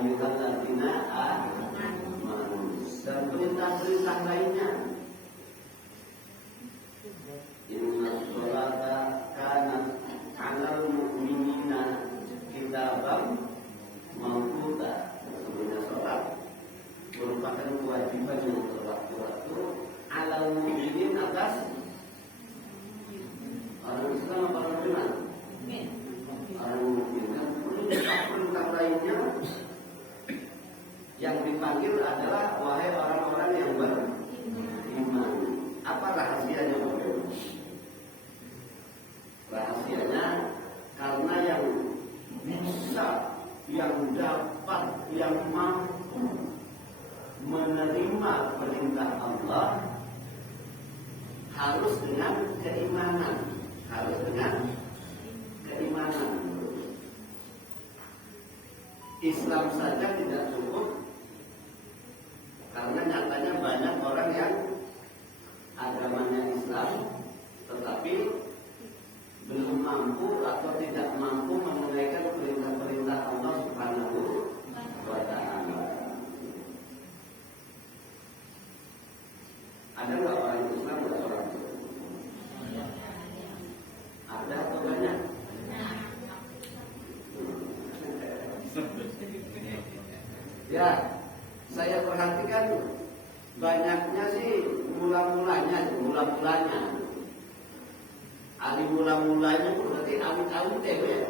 ayyuhalladzina amanu. Dan perintah-perintah lainnya. Inna sholata kanat 'alal mu'minina kitaban mawquta. Sebenarnya sholat merupakan kewajiban yang berwaktu-waktu 'alal mu'minin atas orang Islam apa orang beriman? Orang mukmin. Dan perintah lainnya yang dipanggil adalah wahai orang-orang yang beriman. Apa rahasianya? Rahasianya karena yang bisa, yang dapat, yang mampu menerima perintah Allah harus dengan keimanan. Harus dengan keimanan. Islam saja tidak cukup, karena nyatanya banyak orang yang agamanya Islam tetapi belum mampu atau tidak mampu menunaikan perintah-perintah Allah Subhanahu wa Ta'ala. Ada nggak orang Islam atau orang Islam? Ada atau banyak? Ya, saya perhatikan banyaknya sih mula-mulanya. Ali mula-mulanya berarti awit-awit ya.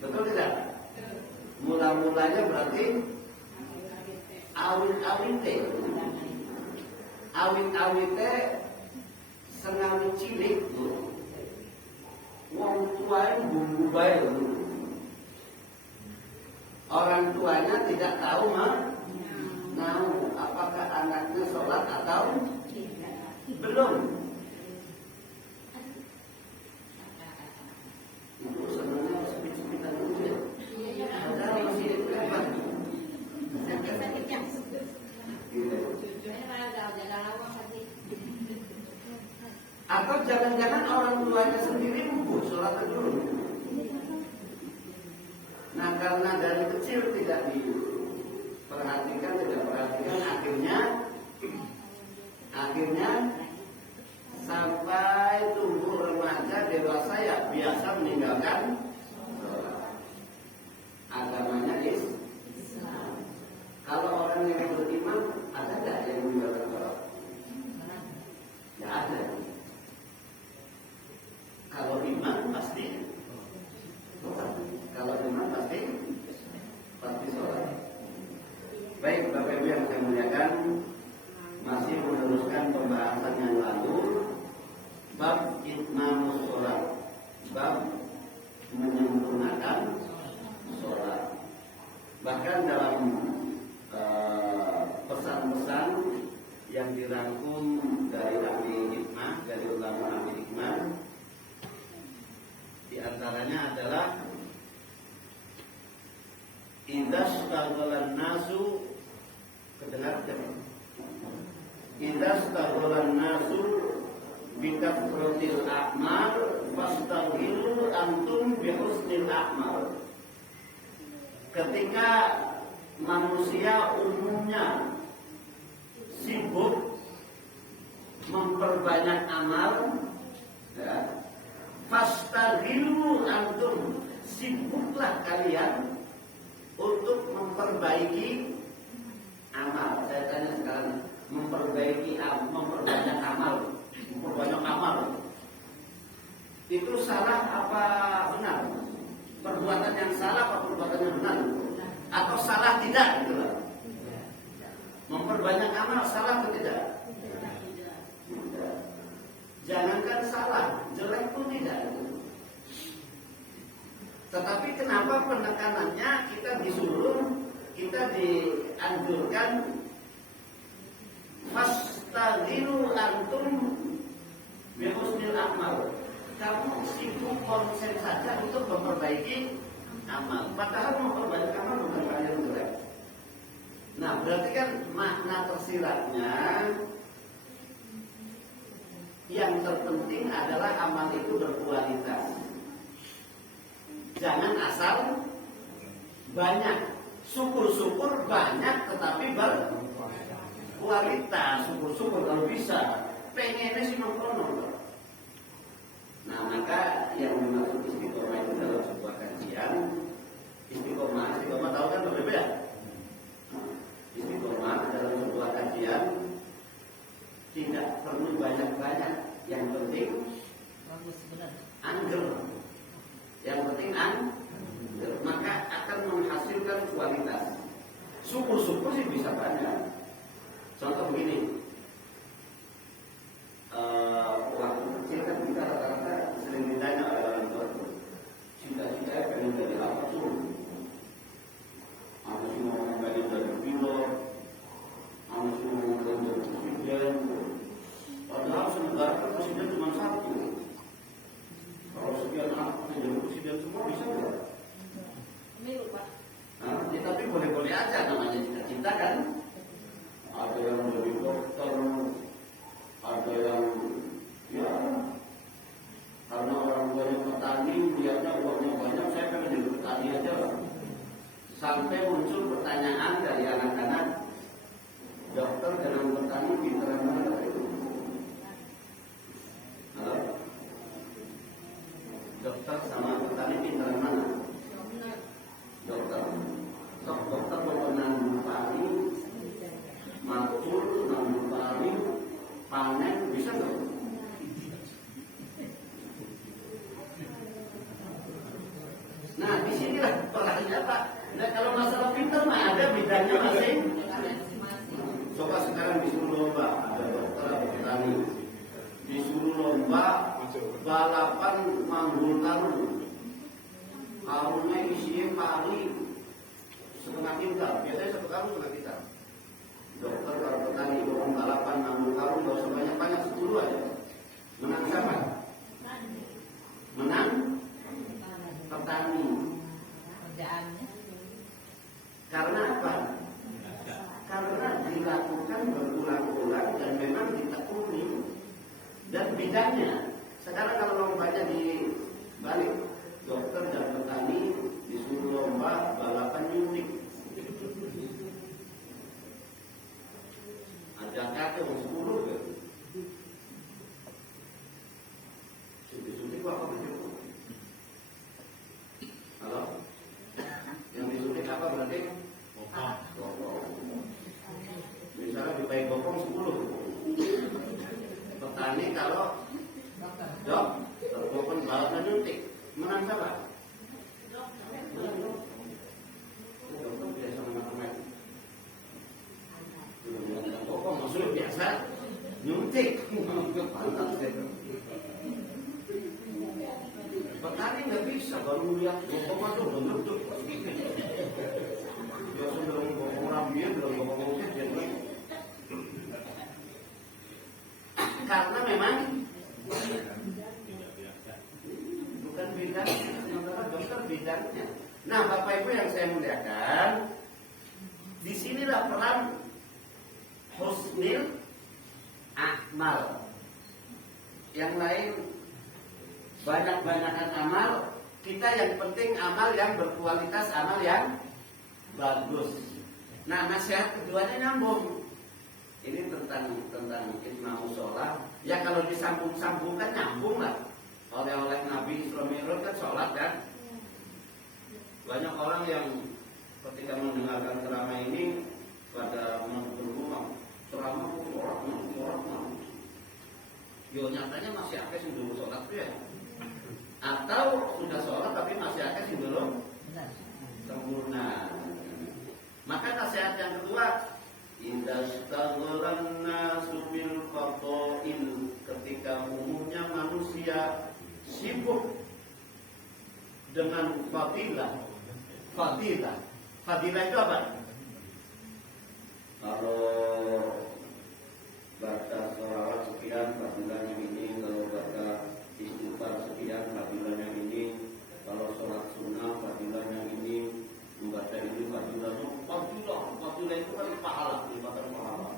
Betul tidak? Mula-mulanya berarti awit-awit. Awit-awit sengawi cilik tuh. Wong tuanya bumbu baik. Orang tuanya tidak tahu apakah anaknya sholat atau belum. Itu sebenarnya sepit-sepitan dulu ya. Padahal masih lebar. Atau jangan-jangan orang tuanya sendiri lupa sholat dulu. Nah, karena dari kecil tidak diperhatikan, akhirnya sampai tumbuh remaja dewasa ya biasa meninggalkan agamanya Islam. Kalau orang yang beriman ada tidak yang meninggalkan sholat? Ya ada. Kalau iman pasti. Kalau iman pasti sholat. Baik, Bapak Ibu yang saya muliakan, masih meneruskan pembahasan yang lalu, bab itmamus sholat, bab menyempurnakan sholat. Bahkan dalam pesan-pesan yang dirangkum dari ahli hikmah, dari ulama ahli hikmah, di antaranya adalah Idas tagolan nasu, kedengar tidak? Idas tagolan nasu bikafrotil a'mal fastaghilu antum bihusnil a'mal. Ketika manusia umumnya sibuk memperbanyak amal, ya, fastaghilu antum, sibuklah kalian untuk memperbaiki amal. Saya tanya sekarang, memperbanyak amal itu salah apa benar? Perbuatan yang salah apa perbuatan yang benar? Atau salah tidak gitu loh. Memperbanyak amal salah atau tidak? Tidak. Jangankan salah, jelek pun tidak. Tetapi kenapa penekanannya kita dianjurkan fastaghilu antum bihusnil a'mal. Kamu sibuk konsen saja untuk memperbaiki amal. Padahal memperbaiki amal bukan hal yang jelek. Nah, berarti kan makna tersiratnya yang terpenting adalah amal itu berkualitas. Jangan asal banyak. Syukur-syukur banyak tetapi berkualitas. Syukur-syukur kalau bisa. Pengennya sih nongkrong. Nah, maka yang dimaksud istiqomah itu dalam sebuah kajian, istiqomah tahu kan berbeda. Istiqomah dalam sebuah kajian tidak perlu banyak-banyak, yang penting angger. Yang penting angger, maka akan menghasilkan kualitas. Syukur-syukur sih bisa banyak. Contoh begini. Waktu kecil kan kita rata-rata sering ditanya oleh orang tua, cita-cita pengen jadi apa tuh? Aku sih mau pengen jadi pilot, aku sih mau jadi presiden. Padahal sementara kan presiden cuma satu. Kalau sekian anak jadi presiden semua bisa nggak? Nah, ya, tapi boleh-boleh aja namanya cita-cita kan. Ada yang jadi dokter, ada yang ya karena orang tuanya petani, lihatnya uangnya banyak, saya pengen jadi petani aja. Sampai muncul pertanyaan dari anak-anak, dokter dengan petani pintar mana itu? Halo? Dokter sama petani pintar mana? Dokter. Dokter menanam padi, makul, menanam padi, panen bisa nggak? Nah, disinilah perahnya Pak. Nah, kalau masalah pintar mah ada bidangnya masing. Coba sekarang disuruh lomba, ada dokter, ada petani, disuruh lomba balapan manggul karung. Karungnya isinya pari setengah kintal, biasanya satu karung setengah kintal. Dokter kalau petani dorong balapan manggul karung gak usah banyak-banyak, 10 aja. Menang siapa? Menang petani. Karena apa? Karena dilakukan berulang-ulang dan memang ditekuni. Dan bidangnya, sekarang kalau lombanya dibalik, dokter dan petani disuruh lomba balapan nyuntik. Ada kata 10 ke? Suntik apa begitu? Halo? Yang disuntik apa berarti? Bokong. Misalnya dipakai bokong 10. Petani kalau dok, terbokong balapnya nyuntik, menang siapa? Dokter biasa menang pemain. Bokong maksudnya biasa nyuntik. Pantas gitu. Petani nggak bisa, baru lihat bokong itu bentuk biasa dalam bokong rambia, dalam bokong musik jadi. Karena memang bukan bidangnya, sementara dokter bidangnya. Nah, Bapak Ibu yang saya muliakan, disinilah peran husnil amal. Yang lain banyak-banyakan amal, kita yang penting amal yang berkualitas, amal yang bagus. Nah, nasihat keduanya nyambung. Ini tentang hikmah sholat. Ya kalau disambung-sambungkan nyambung lah. Oleh Nabi Isra Mi'raj kan sholat kan. Banyak orang yang ketika mendengarkan ceramah ini pada bergumam, ceramah sholat. Yo nyatanya masih akeh sing dulu sholat tuh ya. Atau sudah sholat tapi masih akeh sing belum sempurna. Maka nasihat yang kedua, idastagharan nasu bil qata'il, ketika umumnya manusia sibuk dengan fadilah. Fadilah itu apa? Kalau baca sholawat sekian fadilahnya ini, kalau baca istighfar sekian fadilahnya ini, kalau sholat sunnah fadilahnya ini, membaca ini fadilahnya. Fadilah itu kan pahala, kelipatan pahala.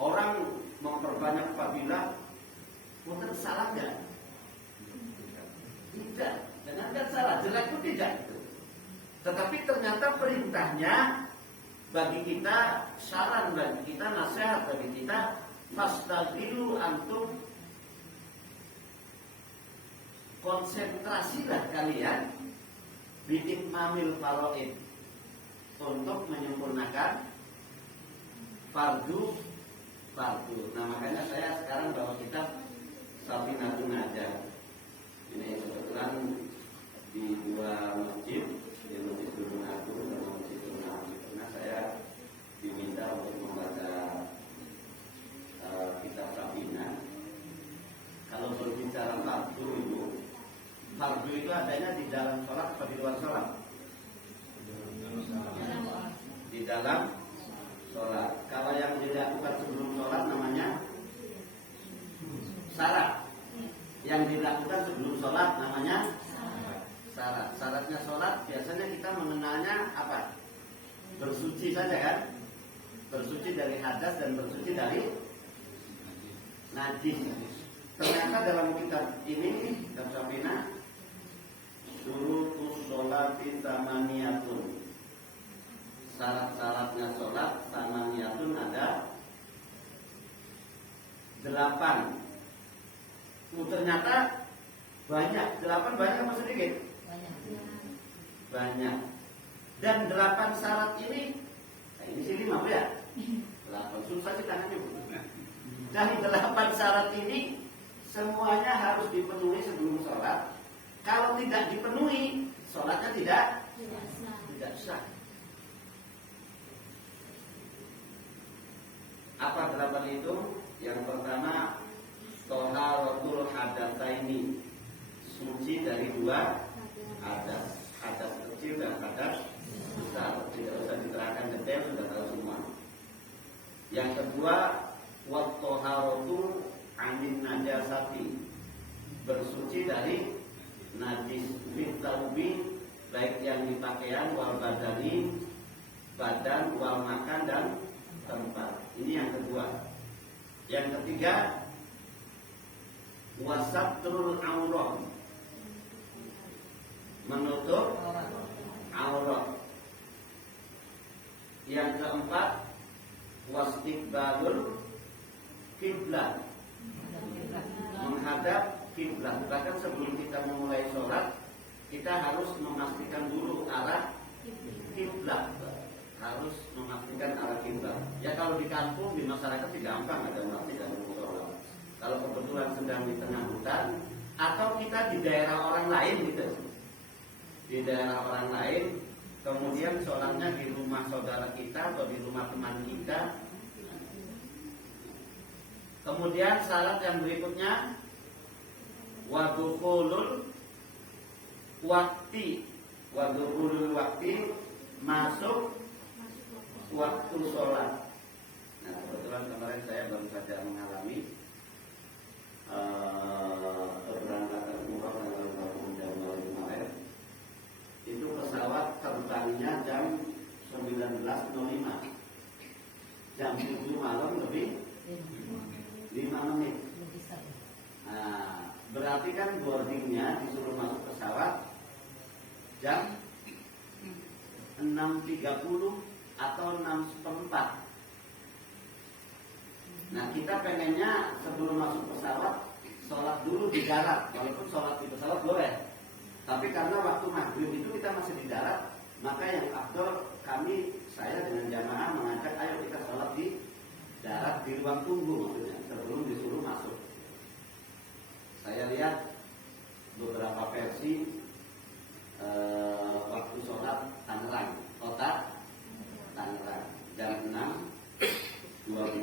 Orang memperbanyak fadilah, mungkin salah nggak? Tidak, jangan kan salah, jelek pun tidak. Tetapi ternyata perintahnya bagi kita, saran bagi kita, nasihat bagi kita, fastabilu antum, konsentrasilah kalian bidik mamil faraid, untuk menyempurnakan fardu. Nah makanya saya sekarang bawa kitab Safinatun Najah. Ini kebetulan di dua masjid, di Masjid Gunung Agung dan Masjid Gunung Agung. Karena saya diminta untuk membaca kitab Safinah. Kalau berbicara fardu itu adanya di dalam sholat atau di luar sholat? Di dalam sholat. Kalau yang dilakukan sebelum sholat namanya syarat. Yang dilakukan sebelum sholat namanya syarat. Syaratnya sholat biasanya kita mengenalnya apa? Bersuci saja kan? Bersuci dari hadas dan bersuci dari najis. Ternyata dalam kitab ini, kitab Safinah, syurutus sholati samaniyatun, syarat-syaratnya sholat samaniyatun ada 8. Ternyata banyak. 8 banyak apa sedikit? Banyak. Dan 8 syarat ini, ini sih 5 ya? 8, susah sih tangannya. Dari 8 syarat ini semuanya harus dipenuhi sebelum sholat. Kalau tidak dipenuhi, sholatnya tidak sah. Apa 8 itu? Yang pertama, thaharatul hadatsaini, suci dari 2 hadas, hadas kecil dan hadas besar. Tidak usah diterangkan detail, sudah tahu semua. Yang kedua, wa thaharatu anin najasati, bersuci dari najis fit taubi, baik yang di pakaian, wal badani, badan, wal makan dan tempat. Ini yang kedua. Yang ketiga, wasatrul aurat, menutup aurat. Yang keempat, wastiqbalul kiblat, menghadap kiblat. Bahkan sebelum kita memulai sholat, kita harus memastikan dulu arah kiblat. Harus memastikan arah kiblat. Ya kalau di kampung, di masyarakat tidak gampang, ada orang tidak mau sholat. Kalau kebetulan sedang di tengah hutan, atau kita di daerah orang lain gitu, di daerah orang lain, kemudian sholatnya di rumah saudara kita atau di rumah teman kita. Kemudian syarat yang berikutnya, wadukhulul waktu, masuk waktu sholat. Nah kebetulan kemarin saya baru saja mengalami keberangkatan umroh tanggal 20 Januari kemarin. Itu pesawat terbangnya jam 19.05, jam 7 malam lebih 5 menit. Nah, berarti kan boardingnya disuruh masuk pesawat jam 6.30 atau 6.04. Nah kita pengennya sebelum masuk pesawat sholat dulu di darat. Walaupun sholat di pesawat boleh, tapi karena waktu maghrib itu kita masih di darat, maka yang afdol saya dengan jamaah mengajak ayo kita sholat di darat, di ruang tunggu maksudnya, sebelum disuruh masuk. Saya lihat beberapa versi waktu sholat Tangerang, kota Tangerang, jam 6.12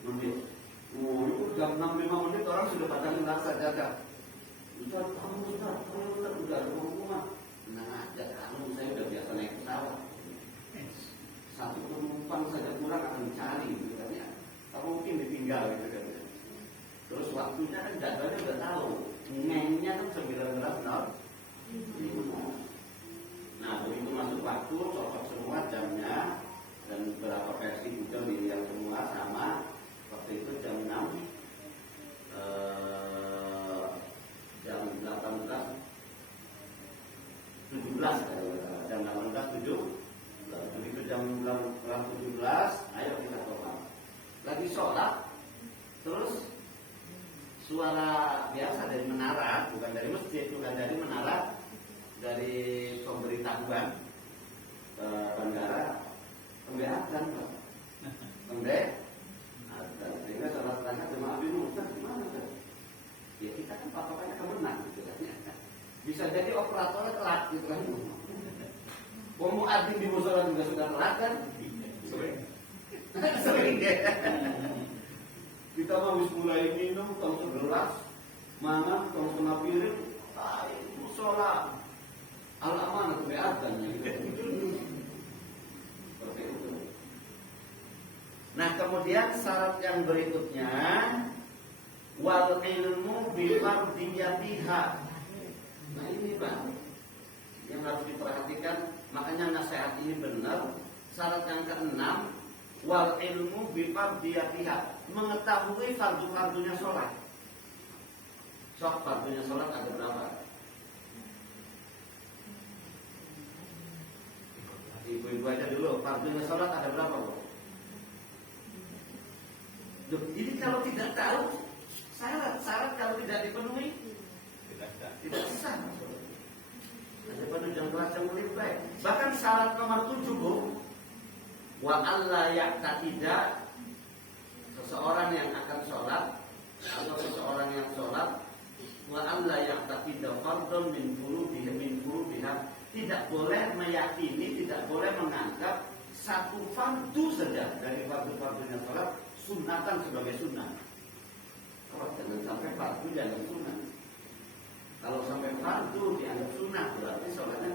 menit. Itu jam 6.05 menit orang sudah pada ngelar sajadah. Ustaz, kamu udah ada rumah. Nah, kamu saya udah biasa naik pesawat. Satu penumpang saja kurang akan dicari gitu kan ya. Kamu mungkin ditinggal gitu kan. Terus waktunya kan jadwalnya udah tahu. Ngengnya kan 19.00. Kembali akan Pak. Kembali akan. Sehingga salah tanya jemaah bingung, Ustaz gimana Ustaz? Ya kita kan patokannya kemenang gitu kan. Bisa jadi operatornya telat gitu kan. Mau admin di musola juga sudah telat kan? Sering ya. Kita mau habis mulai minum, tahu segelas, mana tahu kena piring, musola, alaman atau beatan gitu. Seperti itu. Nah kemudian syarat yang berikutnya, wal ilmu bifardiyatiha. Nah ini Pak, yang harus diperhatikan. Makanya nasihat ini benar. Syarat yang keenam, wal ilmu bifardiyatiha, mengetahui fardu-fardunya sholat. Sok fardunya sholat ada berapa? Ibu-ibu aja dulu, fardunya sholat ada berapa Bu? Ini kalau tidak tahu syarat kalau tidak dipenuhi tidak sah. Ada penunjang kelas yang lebih baik. Bahkan syarat nomor 7 Bu, wa alla ya'taqida, seseorang yang akan sholat atau seseorang yang sholat, wa alla ya'taqida fardun min furudiha, tidak boleh meyakini, tidak boleh menganggap satu fardu saja dari fardu-fardunya sholat sunatan sebagai sunnah. Kalau jangan sampai fardu dianggap sunnah. Kalau sampai fardu dianggap sunnah berarti sholatnya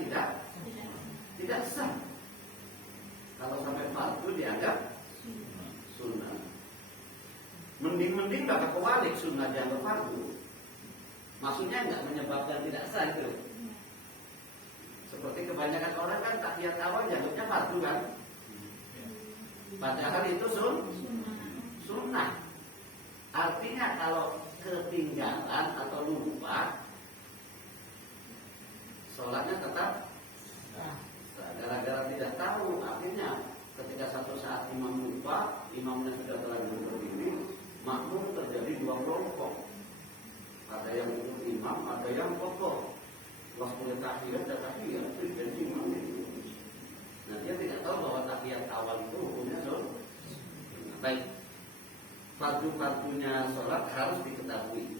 tidak sah. Kalau sampai fardu dianggap sunnah. Mending bakal kewalik sunnah dianggap fardu. Maksudnya enggak menyebabkan tidak sah itu. Seperti kebanyakan orang kan tahiyat awal dianggapnya fardu kan. Padahal itu sunnah. Artinya kalau ketinggalan atau lupa, sholatnya tetap gara-gara tidak tahu. Akhirnya ketika satu saat imam lupa, imamnya sudah terlanjur berdiri, makmum terjadi dua kelompok. Ada yang ikut imam, ada yang kokoh. Waktu tahiyat dan tahiyat itu jadi imam itu. Nah dia tidak tahu bahwa tahiyat awal itu hukumnya sunnah. Baik, fardu-fardunya sholat harus diketahui.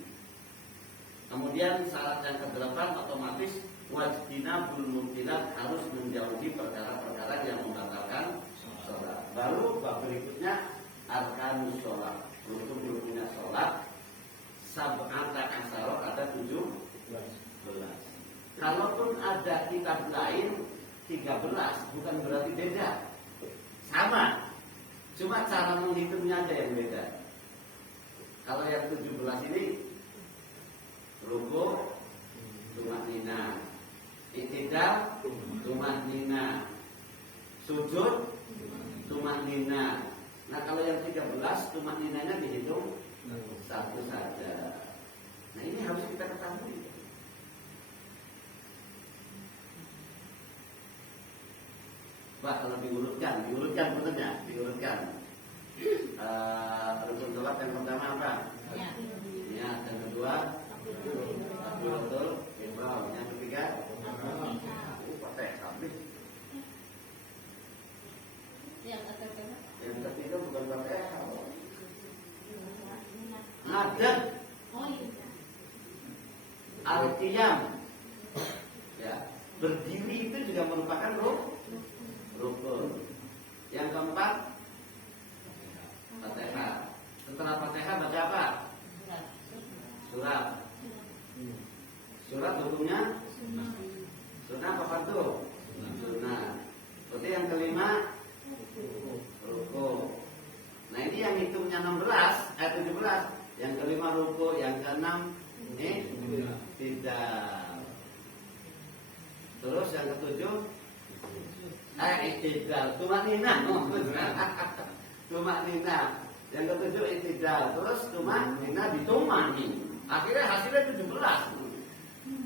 Kemudian syarat yang ke-8 otomatis wajibinabul mubtilat, harus menjauhi perkara-perkara yang membatalkan sholat. Baru bab berikutnya arkanus sholat, rukun-rukunnya sholat. Sab'ata asyara, ada 17. Kalaupun ada kitab lain 13, bukan berarti beda, sama, cuma cara menghitungnya aja yang beda. Kalau yang 17 ini ruku tumaninah, i'tidal tumaninah, sujud tumaninah. Nah kalau yang 13 tumaninahnya dihitung satu saja. Nah ini harus kita ketahui. Pak kalau diurutkan benarnya, diurutkan. Rukun sholat yang pertama apa? Ya, yang kedua Abdul Ibrahim, yang ketiga pakai habis. Yang ketiga bukan pakai ngadat al-qiyam. Ya, berdiri itu juga merupakan rukun. Yang keempat Fatihah. Setelah Fatihah baca apa? Surat. Surat hukumnya sunnah apa fardu? Sunnah. Berarti yang kelima ruku. Nah ini yang hitungnya 17. Yang kelima ruku, yang keenam tidak. Terus yang ketujuh i'tidal, tumaninah. Tumaninah. Yang ketujuh i'tidal. Terus tumaninah ditumani. Akhirnya hasilnya 17.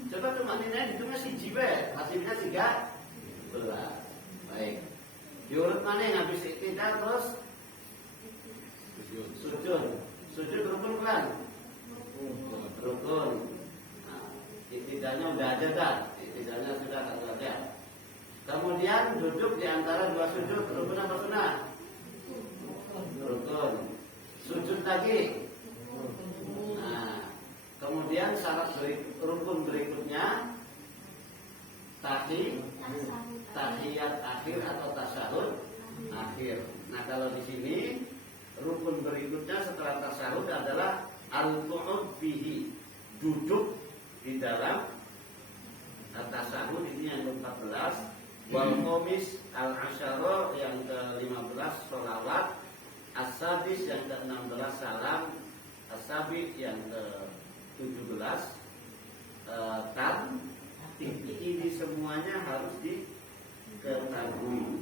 Coba tumaninah hitungnya siji wae, hasilnya 13. Baik. Diurut mana yang habis i'tidal terus sujud. Sujud rukun kan? Rukun. Nah, i'tidalnya udah ada dah. I'tidalnya sudah ada. Kemudian Kemudian duduk di antara dua sujud, rukun apa sunnah? Rukun. Sujud lagi. Nah, kemudian syarat rukun berikutnya tahiyat akhir atau tasyahud akhir. Nah, kalau di sini rukun berikutnya setelah tasyahud adalah al-qu'ud fihi, duduk di dalam tasyahud, ini yang ke-14. Wal khamis al-asyara yang ke-15 sholawat, as-sadis yang ke-16 salam, as-sabi yang ke-17 ini semuanya harus diketahui.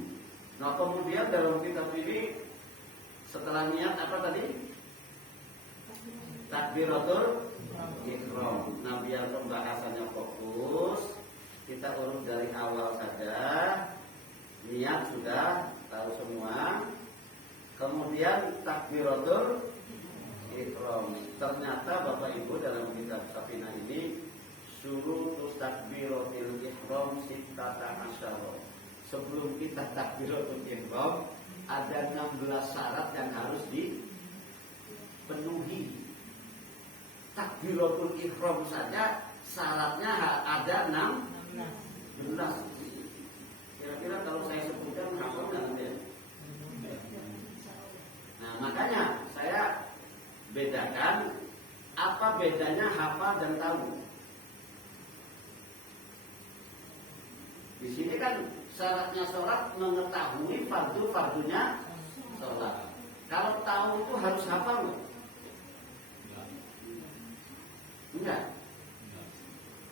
Nah, kemudian dalam kitab ini setelah niat apa tadi? Takbiratul ihram. Nah, biar pembahasannya fokus, kita urut dari awal saja. Niat sudah tahu semua. Kemudian takbiratul ihram. Ternyata Bapak Ibu dalam kitab Safinah ini syurutus takbiratul ihram sittata asyara. Sebelum kita takbiratul ihram ada 16 syarat yang harus dipenuhi. Takbiratul ihram saja syaratnya ada 16. Kira-kira kalau saya sebutkan berapa nanti? Nah, makanya saya bedakan apa bedanya hafal dan tahu. Di sini kan syaratnya sholat mengetahui fardunya sholat. Kalau tahu itu harus hafal nggak? Enggak.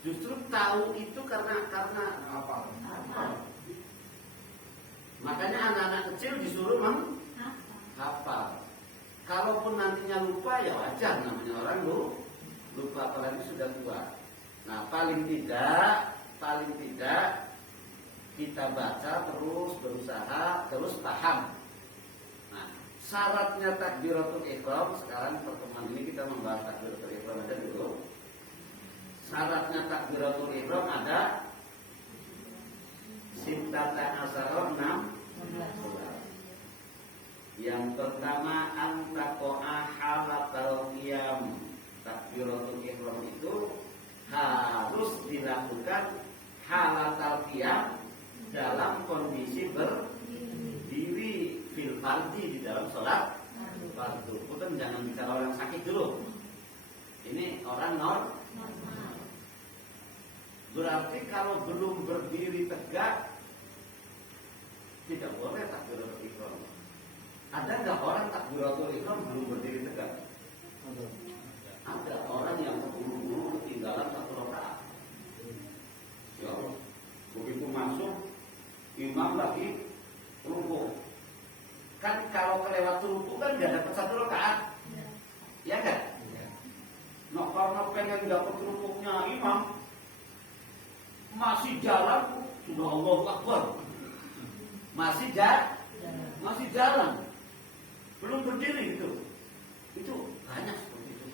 Justru tahu itu karena hafal. Makanya anak-anak kecil disuruh menghafal. Kalaupun nantinya lupa ya wajar, namanya orang lupa, apalagi sudah tua. Nah, paling tidak kita baca terus, berusaha terus paham. Nah, syaratnya takbiratul ihram, sekarang pertemuan ini kita membahas takbiratul ihram aja dulu. Syaratnya takbiratul ihram ada sittata asyara 16. Yang pertama antaqa'a halatal qiyam. Takbiratul ihram itu harus dilakukan halatal qiyam, dalam kondisi berdiri, fil fardi, di dalam sholat fardu. Bukan, jangan bicara orang sakit dulu. Ini orang normal. Berarti kalau belum berdiri tegak tidak boleh takbiratul ihram. Ada nggak orang takbiratul ihram belum berdiri tegak? Ada orang yang terburu-buru ketinggalan satu rakaat. Ya, begitu masuk imam lagi rukuk. Kan kalau kelewat rukuk kan nggak dapat satu rakaat, ya kan? Nah, karena pengen dapat rukuknya imam, masih jalan, sudah Allahu Akbar, masih jalan, belum berdiri gitu. Itu banyak seperti itu.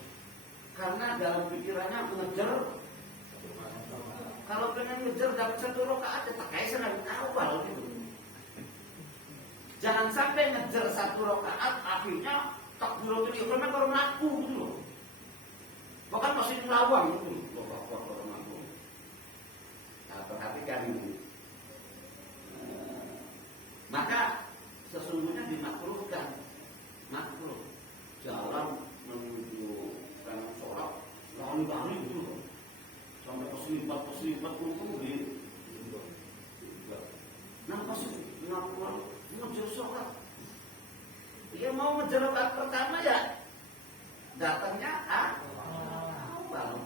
Karena dalam pikirannya mengejar. Kalau pengen ngejar dapat satu rakaat, ya pakai senang awal gitu. Jangan sampai ngejar satu rakaat, akhirnya takbiratul ihram baru melaku gitu loh. Bahkan masih ngelawan gitu. Baru melaku. Nah, perhatikan ini. Maka sesungguhnya dimakruhkan, makruh jalan menuju karena sholat lari-lari gitu loh. Sampai keselipat untung di. Nah, masih ngejar sholat. Dia mau ngejar rakaat pertama ya datangnya awal.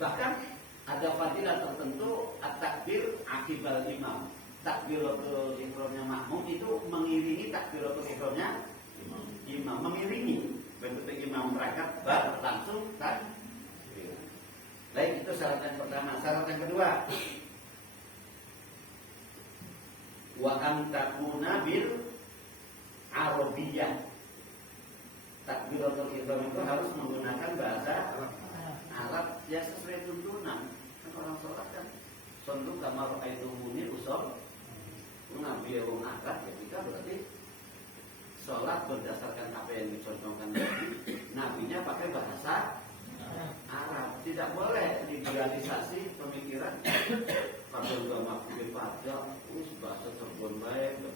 Bahkan ada fadilah tertentu at-takbir akibal imam. Takbiratul ihramnya makmum itu mengiringi takbiratul ihramnya imam, mengiringi. Begitu imam berangkat baru langsung takbir. Baik, itu syarat yang pertama. Syarat yang kedua, wa antakuna bil arabiyah. Takbiratul ihram itu harus menggunakan bahasa Arab ya sesuai tuntunan. Kan orang sholat kan Tentu kamar itu muni usul mengambil wong akad ya kita berarti sholat berdasarkan apa yang dicontohkan Nabi-nya pakai bahasa Arab. Tidak boleh direalisasi pemikiran pada ulama fikih pada bahasa Cirebon baik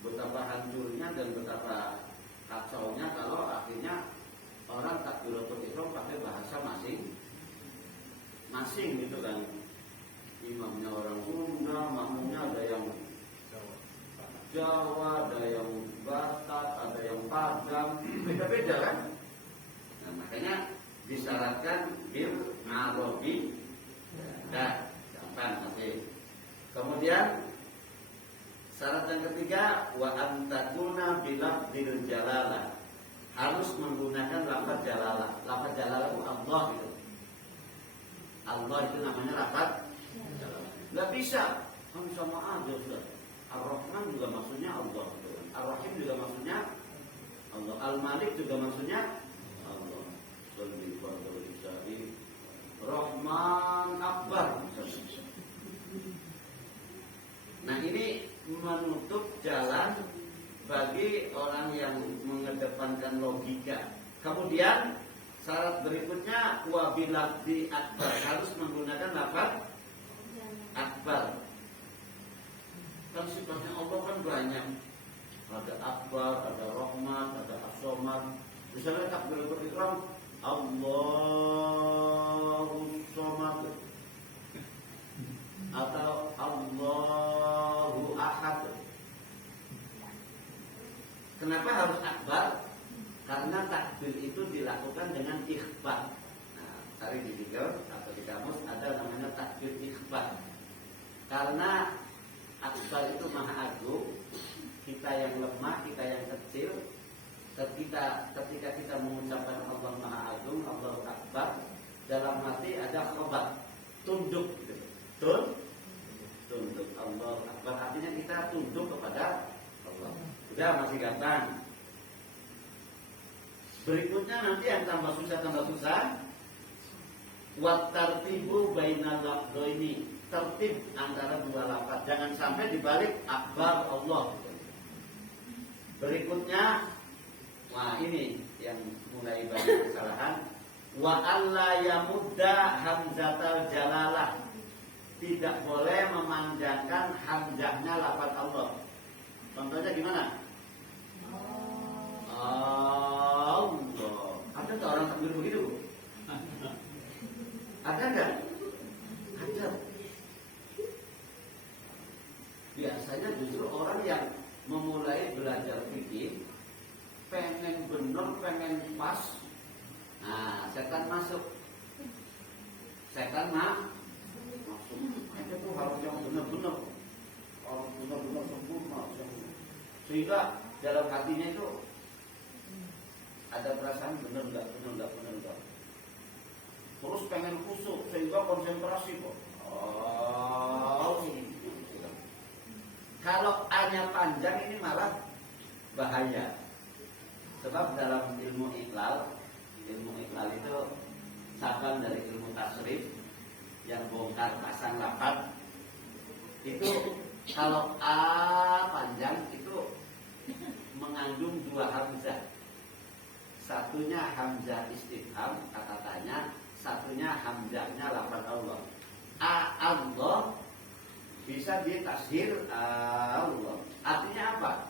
betapa hancurnya dan betapa kacaunya kalau akhirnya orang takbiratul ihram pakai bahasa masing-masing gitu kan. Imamnya orang Sunda, makmumnya ada yang Jawa, ada yang Batak, ada yang Padang, beda-beda kan. Nah, makanya disyaratkan bil Arabi dan gampang masih. Kemudian syarat yang ketiga wa antakuna bilafdzil jalalah. Harus menggunakan lafaz jalalah. Lafaz jalalah itu Allah gitu. Allah itu namanya lafaz jalalah. Enggak bisa, kan sama aja sudah. Ar-Rahman juga maksudnya Allah gitu. Ar-Rahim juga maksudnya Allah. Al-Malik juga maksudnya Allah. Salli fardhu isya'i Rahman Akbar. Nah ini menutup jalan bagi orang yang mengedepankan logika. Kemudian syarat berikutnya wabilafzi akbar, harus menggunakan lafaz akbar. Kan sifatnya Allah kan banyak. Ada akbar, ada rahmat, ada as-somad. Misalnya takbiratul ihram Allahus somad atau Allahu ahad. Kenapa harus akbar? Karena takbir itu dilakukan dengan ikhfa. Nah, cari di Google atau di kamus ada namanya takbir ikhfa. Karena akbar itu maha agung, kita yang lemah, kita yang kecil, ketika kita mengucapkan Allah maha agung, Allahu akbar, dalam hati ada khobar, tunduk gitu. Tunduk Allah akbar, artinya kita tunduk kepada Allah. Udah masih gampang. Berikutnya nanti yang tambah susah. Wa tartibu bainal lafdhaini. Tertib antara dua lafaz. Jangan sampai dibalik akbar Allah. Berikutnya, wah ini yang mulai banyak kesalahan. Wa alla yamudda hamzatal jalalah. Tidak boleh memanjangkan hamzahnya lafaz Allah. Contohnya gimana? Allah. Ada tak orang takbir begitu? Ada enggak? Ada. Biasanya justru orang yang memulai belajar fikih pengen benar, pengen pas. Nah, setan masuk. Masuk. Itu tuh harus yang benar-benar. Harus benar-benar sempurna. Sehingga dalam hatinya itu ada perasaan benar enggak. Terus pengen kusuk sehingga konsentrasi kok. Kalau hanya panjang ini malah bahaya. Sebab dalam ilmu iqlal itu cabang dari ilmu tasrif yang bongkar pasang lafaz. Itu kalau A panjang itu mengandung dua hamzah. Satunya hamzah istifham, kata tanya, satunya hamzahnya lafaz Allah. Allah bisa ditashir Allah. Artinya apa?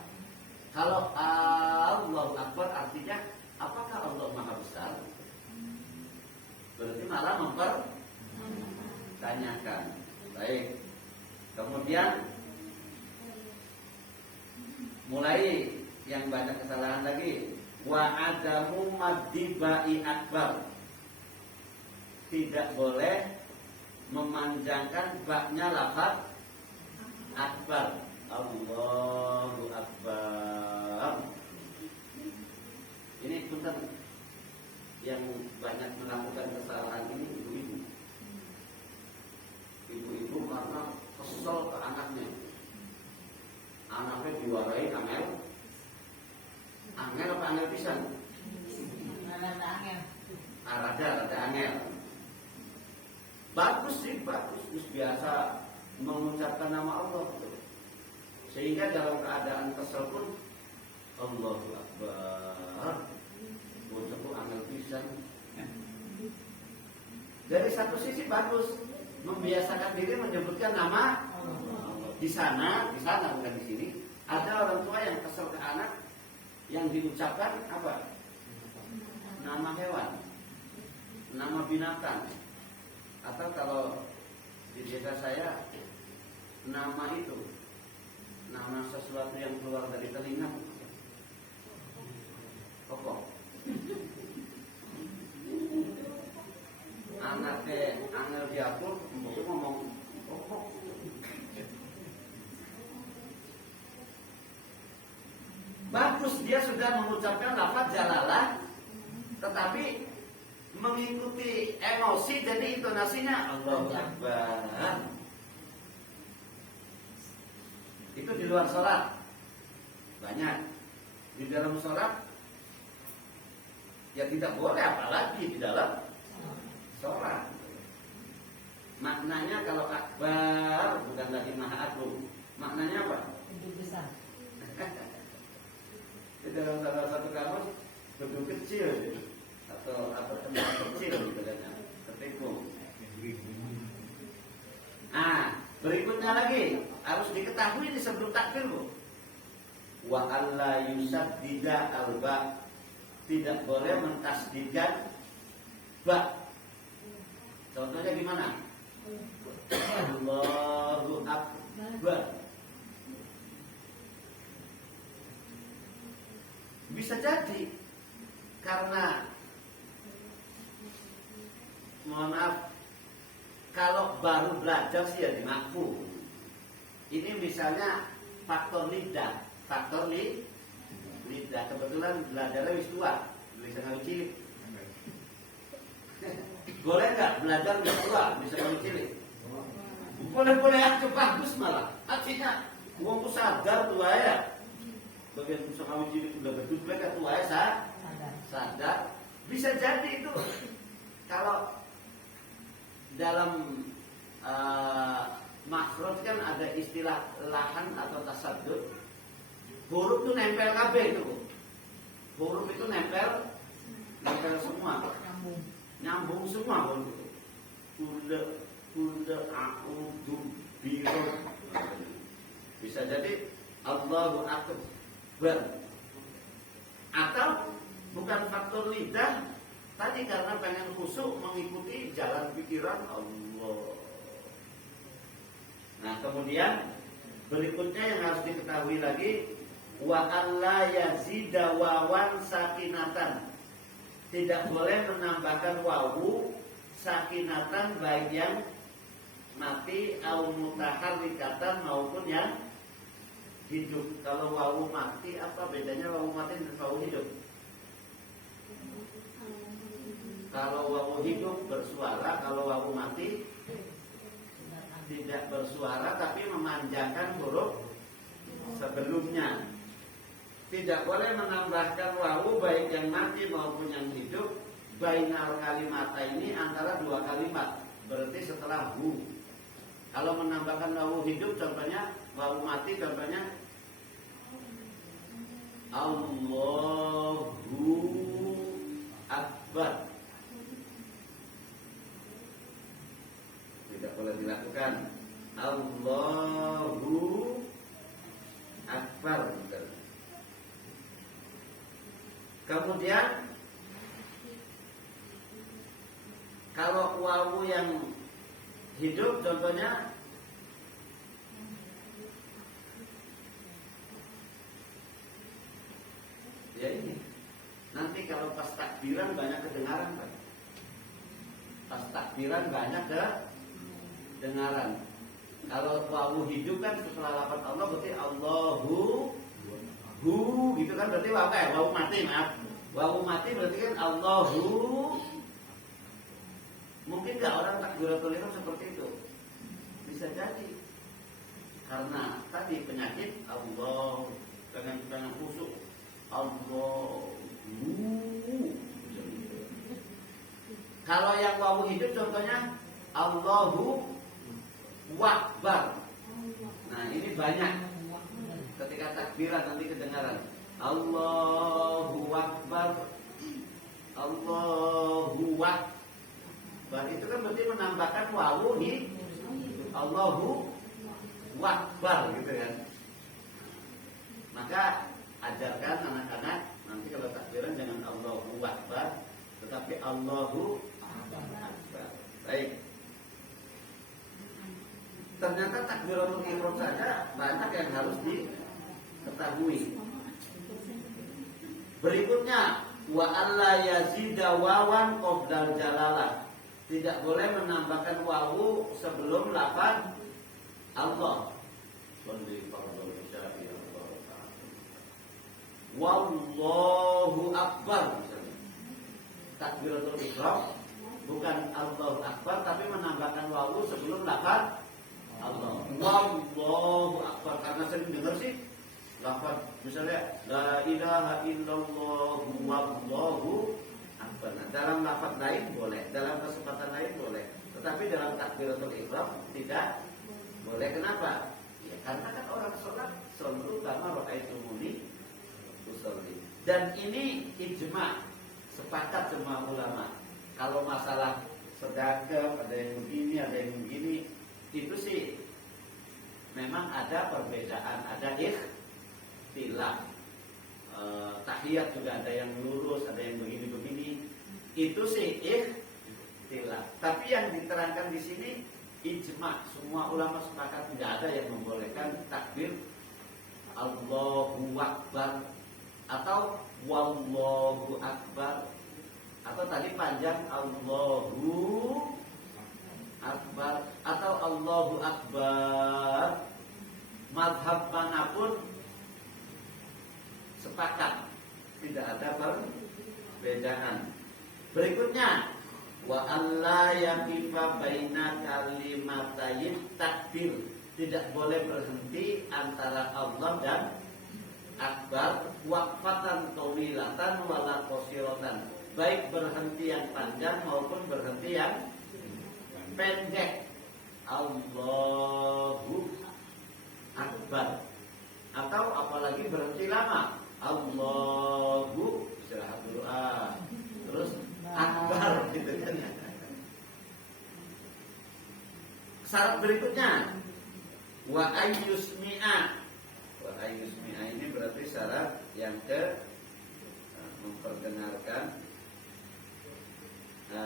Kalau Allahu Akbar artinya apakah Allah Maha Besar? Berarti malah mempertanyakan. Baik. Kemudian mulai yang banyak kesalahan lagi. Wa adamu maddibai akbar. Tidak boleh memanjangkan baknya lafaz akbar. Allahu Akbar. Ini punten yang banyak melakukan kesalahan ini ibu-ibu. Ibu-ibu karena kesel ke anaknya. Anaknya diwarai angel apa angel pisan? Rada angel. Bagus sih biasa mengucapkan nama Allah, sehingga dalam keadaan kesel pun Allahu Akbar, bocahku angel pisan. Dari satu sisi bagus, membiasakan diri menyebutkan nama Allah. Di sana bukan di sini, ada orang tua yang kesel ke anak yang diucapkan apa? Nama hewan, nama binatang, atau kalau di desa saya nama itu, nama sesuatu yang keluar dari telinga, pokok. Anaknya angel diatur, itu ngomong pokok. Bagus dia sudah mengucapkan lafaz jalalah, tetapi mengikuti emosi, jadi intonasinya Allahu Akbar. Itu di luar sholat banyak. Di dalam sholat ya tidak boleh, apalagi di dalam sholat. Maknanya kalau akbar bukan lagi maha agung. Maknanya apa? Gedung besar. Di dalam salah satu kamus gedung kecil atau tempat kecil gitu kan, tertipu. Berikutnya lagi harus diketahui di sebelum takbir, Bu. Wa alla yusaddida alba, tidak boleh mentasdidkan ba. Contohnya gimana? Allahu Akbar. Bisa jadi karena, mohon maaf, kalau baru belajar sih ya dimaku. Ini misalnya faktor lidah, lidah. Kebetulan belajarnya wis tua, bisa ngawi cilik. Boleh nggak belajar wis tua, bisa ngawi cilik? Boleh aja, bagus malah. Artinya, uangku sadar tua ya. Bagian bisa ngawi cilik udah gedut, mereka tua ya sadar. Bisa jadi itu kalau dalam makhraj kan ada istilah lahan atau tasaddud. Huruf itu nempel kabeh itu. Huruf itu nempel semua. Nyambung semua huruf itu. Kuda a'udzu biro. Bisa jadi Allahu Akbar. Atau bukan faktor lidah, tadi karena pengen khusyuk mengikuti jalan pikiran Allah. Nah, kemudian berikutnya yang harus diketahui lagi, wa alla yazida wawan sakinatan. Tidak boleh menambahkan wawu sakinatan baik yang mati au mutaharrikatan maupun yang hidup. Kalau wawu mati, apa bedanya wawu mati dengan wawu hidup? Kalau wawu hidup bersuara, kalau wawu mati tidak bersuara tapi memanjangkan huruf sebelumnya. Tidak boleh menambahkan wawu baik yang mati maupun yang hidup. Bainal kalimata ini antara dua kalimat, berarti setelah hu. Kalau menambahkan wawu hidup, contohnya wawu mati, contohnya Allahu Akbar. Tidak boleh dilakukan Allahu Akbar. Kemudian kalau wawu yang hidup, contohnya ya ini. Nanti kalau pas takbiran banyak kedengaran, Pak. Pas takbiran banyak kedengaran. Kalau wawu hidup kan setelah lafaz Allah berarti Allahu hu gitu kan, berarti apa ya? Wawu mati, maaf. Wawu mati berarti kan Allahu. Mungkin nggak orang takbiratul ihram seperti itu? Bisa jadi karena tadi penyakit Allah, pengen khusyuk Allahu. Kalau yang wawu hidup contohnya Allahu Akbar. Nah ini banyak. Ketika takbiran nanti kedengaran Allahu Akbar, Allahu Akbar. Itu kan berarti menambahkan wawu di Allahu Akbar gitu kan. Maka ajarkan anak-anak nanti kalau takbiran jangan Allahu Akbar, tetapi Allahu Akbar. Baik. Ternyata takbiratul ihram saja banyak yang harus diketahui. Berikutnya wa alla yazida wawan qabdal jalalah. Tidak boleh menambahkan wawu sebelum lafaz Allah. Wallahu Akbar. Takbiratul ihram bukan Allahu Akbar tapi menambahkan wawu sebelum lafaz Allah. Wallahu Akbar, karena sering dengar sih lafaz misalnya la ilaha illallah wallahu akbar. Nah, dalam lafaz lain boleh, dalam kesempatan lain boleh, tetapi dalam takbiratul ihram tidak boleh. Kenapa? Ya, karena kan orang sholat selalu kama ra'aitumuni usolli. Dan ini ijma, sepakat semua ulama. Kalau masalah sedekah ada yang begini, ada yang begini, itu sih memang ada perbedaan, ada ikhtilaf. Tahiyat juga ada yang lurus, ada yang begini-begini. Itu sih ikhtilaf. Tapi yang diterangkan di sini ijma, semua ulama sepakat tidak ada yang membolehkan takbir Allahu Akbar atau Wallahu Akbar atau tadi panjang Allahu Akbar atau Allahu Akbar. Mazhab manapun sepakat, tidak ada perbedaan. Berikutnya wa alla yaqifa baina kalimatayn takbir. Tidak boleh berhenti antara Allah dan Akbar waqfatan tawilatan wala qasiratan. Baik berhenti yang panjang maupun berhenti yang pendek. Allahu Akbar. Atau apalagi berhenti lama. Allahu istirahat dulu terus Akbar gitu kan. Syarat berikutnya wa ayyusmi'a. Wa ayyusmi'a ini berarti syarat yang ke memperdengarkan 12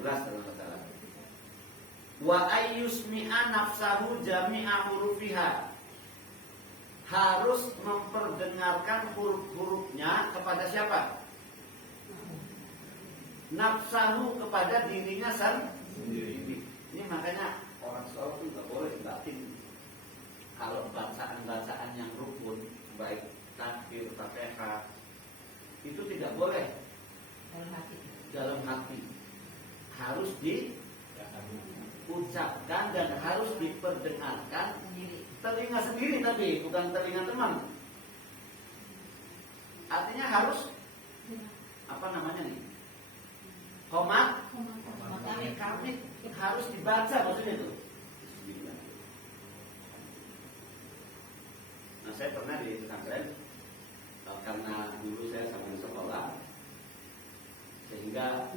kalau nggak salah. Wa ayyusmi'a nafsahu jami'a hurufiha. Harus memperdengarkan huruf-hurufnya kepada siapa? Nafsahu, kepada dirinya sendiri. Ini makanya orang sholat itu nggak boleh batin. Kalau bacaan-bacaan yang rukun, baik takbir, Fatihah, itu tidak boleh dalam hati. Harus diucapkan dan harus diperdengarkan telinga sendiri, tapi bukan telinga teman. Artinya harus apa namanya nih? Komat kamit harus dibaca maksudnya itu. Nah, saya pernah di pesantren karena dulu saya sambil sekolah, sehingga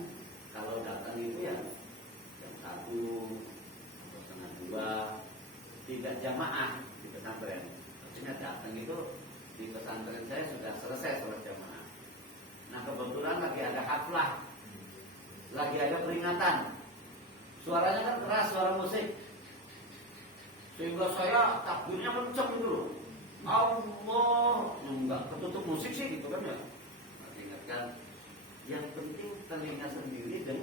kalau datang itu ya jam 1 atau setengah 2 tidak jamaah di pesantren. Maksudnya datang itu di pesantren saya sudah selesai sholat jamaah. Nah kebetulan lagi ada haflah, lagi ada peringatan. Suaranya kan keras, suara musik, sehingga saya takbirnya kenceng gitu loh. Allah, enggak ketutup musik sih gitu kan ya. Ingatkan, yang penting telinga sendiri. Dan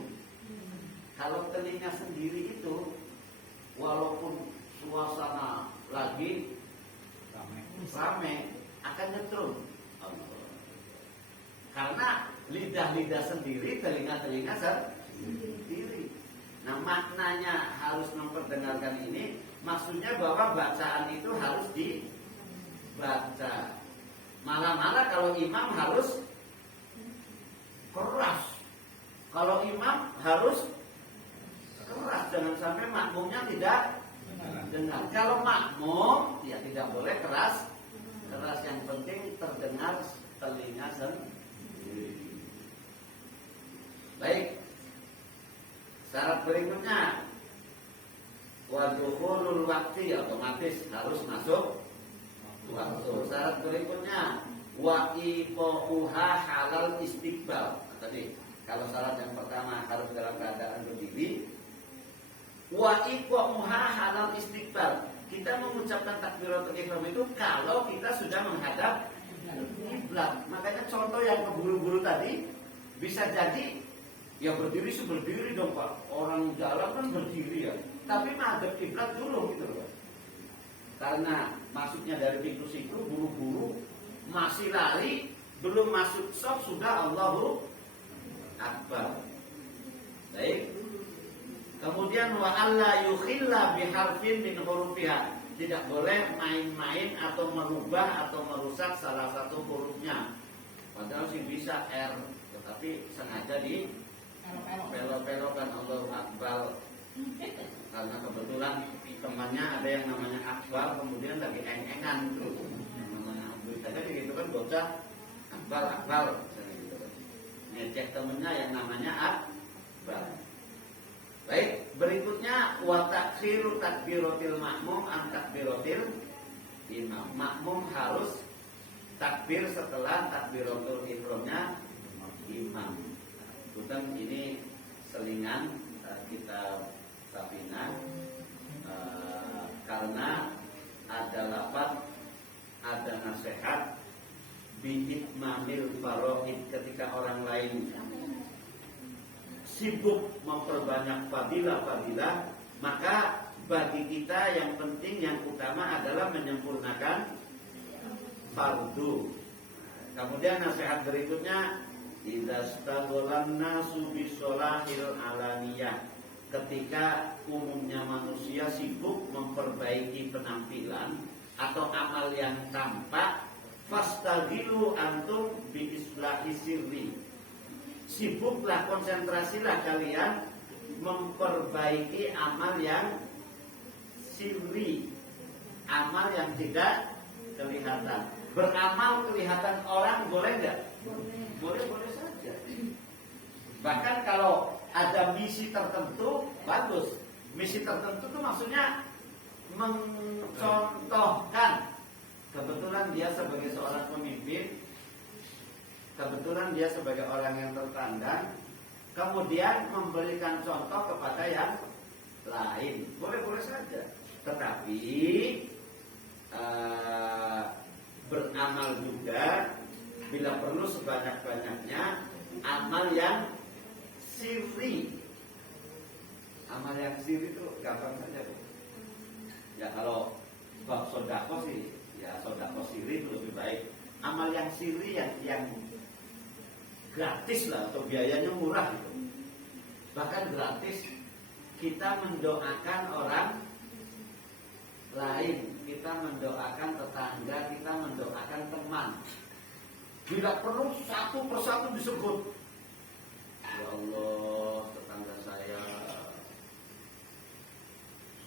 kalau telinga sendiri itu walaupun suasana lagi ramai akan nyetrum. Karena lidah-lidah sendiri, telinga-telinga sendiri. Nah maknanya harus memperdengarkan ini, maksudnya bahwa bacaan itu harus dibaca. Malah-malah kalau imam harus keras, kalau imam harus tidak dengar. Kalau makmum, ya tidak boleh keras. Yang penting terdengar telinga sendiri. Baik. Syarat berikutnya, wadukhulul waktu, otomatis harus masuk waktu. Syarat berikutnya, wa iqa'uha halal istiqbal. Tadi kalau syarat yang pertama harus dalam keadaan berdiri. Wa iqa'uha halal istiqbal. Kita mengucapkan takbiratul ihram itu kalau kita sudah menghadap kiblat. Makanya contoh yang keburu-buru tadi bisa jadi ya berdiri berdiri dong Pak. Orang jalan kan berdiri ya. Tapi menghadap kiblat dulu gitu loh. Karena maksudnya dari pintu situ buru-buru masih lari, belum masuk shop sudah Allahu Akbar. Baik. Kemudian wa alla yukhilla biharfin min hurufiha. Tidak boleh main-main atau merubah atau merusak salah satu hurufnya. Padahal sih bisa R, tetapi sengaja di belok-belokkan Allahu Akbar. Karena kebetulan temannya ada yang namanya Akbar, kemudian lagi eng-engan tuh. Namanya Akbar. Jadi gitu kan bocah Akbar gitu kan. Ngecek temennya yang namanya Akbar. Baik, berikutnya wa takhiru takbiratil makmum an takbiratil imam. Makmum harus takbir setelah takbiratul ihramnya imam. Bukan ini selingan kita Safina karena ada lapat, ada nasihat bi'itmamil faraid ketika orang lain sibuk memperbanyak fadilah, maka bagi kita yang penting, yang utama adalah menyempurnakan fardu. Kemudian nasihat berikutnya, idastagholan nasu bisolahil alaniyah. Ketika umumnya manusia sibuk memperbaiki penampilan atau amal yang tampak, fastaghilu antum bi islahi sirri. Sibuklah, konsentrasilah kalian memperbaiki amal yang sirri, amal yang tidak kelihatan. Beramal kelihatan orang boleh nggak? Boleh saja. Bahkan kalau ada misi tertentu, bagus. Misi tertentu itu maksudnya mencontohkan. Kebetulan dia sebagai seorang pemimpin, kebetulan dia sebagai orang yang terpandang, kemudian memberikan contoh kepada yang lain. Boleh saja. Tetapi beramal juga bila perlu sebanyak-banyaknya amal yang sirri. Amal yang sirri itu gampang saja, Bu. Ya kalau bab sedekah sih, ya sedekah sirri itu lebih baik. Amal yang sirri yang gratis lah, atau biayanya murah gitu. Bahkan gratis, kita mendoakan orang lain, kita mendoakan tetangga, kita mendoakan teman. Bila perlu satu persatu disebut. Ya Allah, tetangga saya,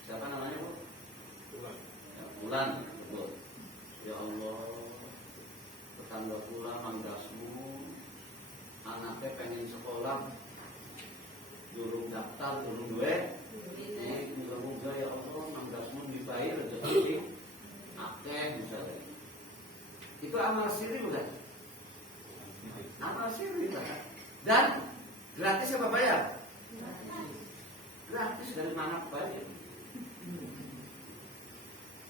siapa namanya Bu? Bulan. Ya Allah, tetangga Bulan, manggasmu anaknya pengen sekolah, durung daftar, durung duwe. Mudah-mudah ya Allah, manggasmu dibayar aja tapi akeh misalnya. Itu amal sirri bukan? Amal sirri bukan? Dan gratis apa bayar? Gratis, dari mana bayar?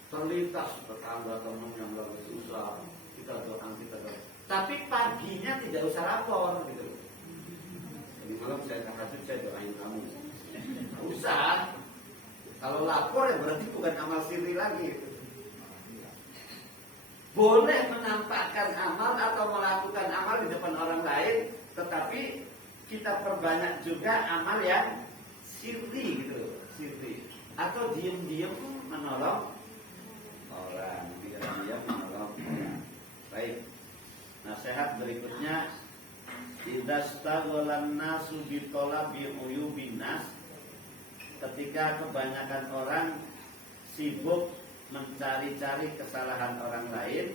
Terlintas tetangga teman yang lagi susah, kita doakan. Tapi paginya tidak usah lapor gitu. Jadi malam saya tahajud, saya doain kamu. Tidak usah. Kalau lapor ya berarti bukan amal sirri lagi. Boleh menampakkan amal atau melakukan amal di depan orang lain, tetapi kita perbanyak juga amal yang sirri gitu, sirri. Atau diam-diam menolong orang, diam-diam menolong orang. Baik. Nasihat berikutnya, idastagholan nasu bitolabi uyubin nas. ketika kebanyakan orang sibuk mencari-cari kesalahan orang lain,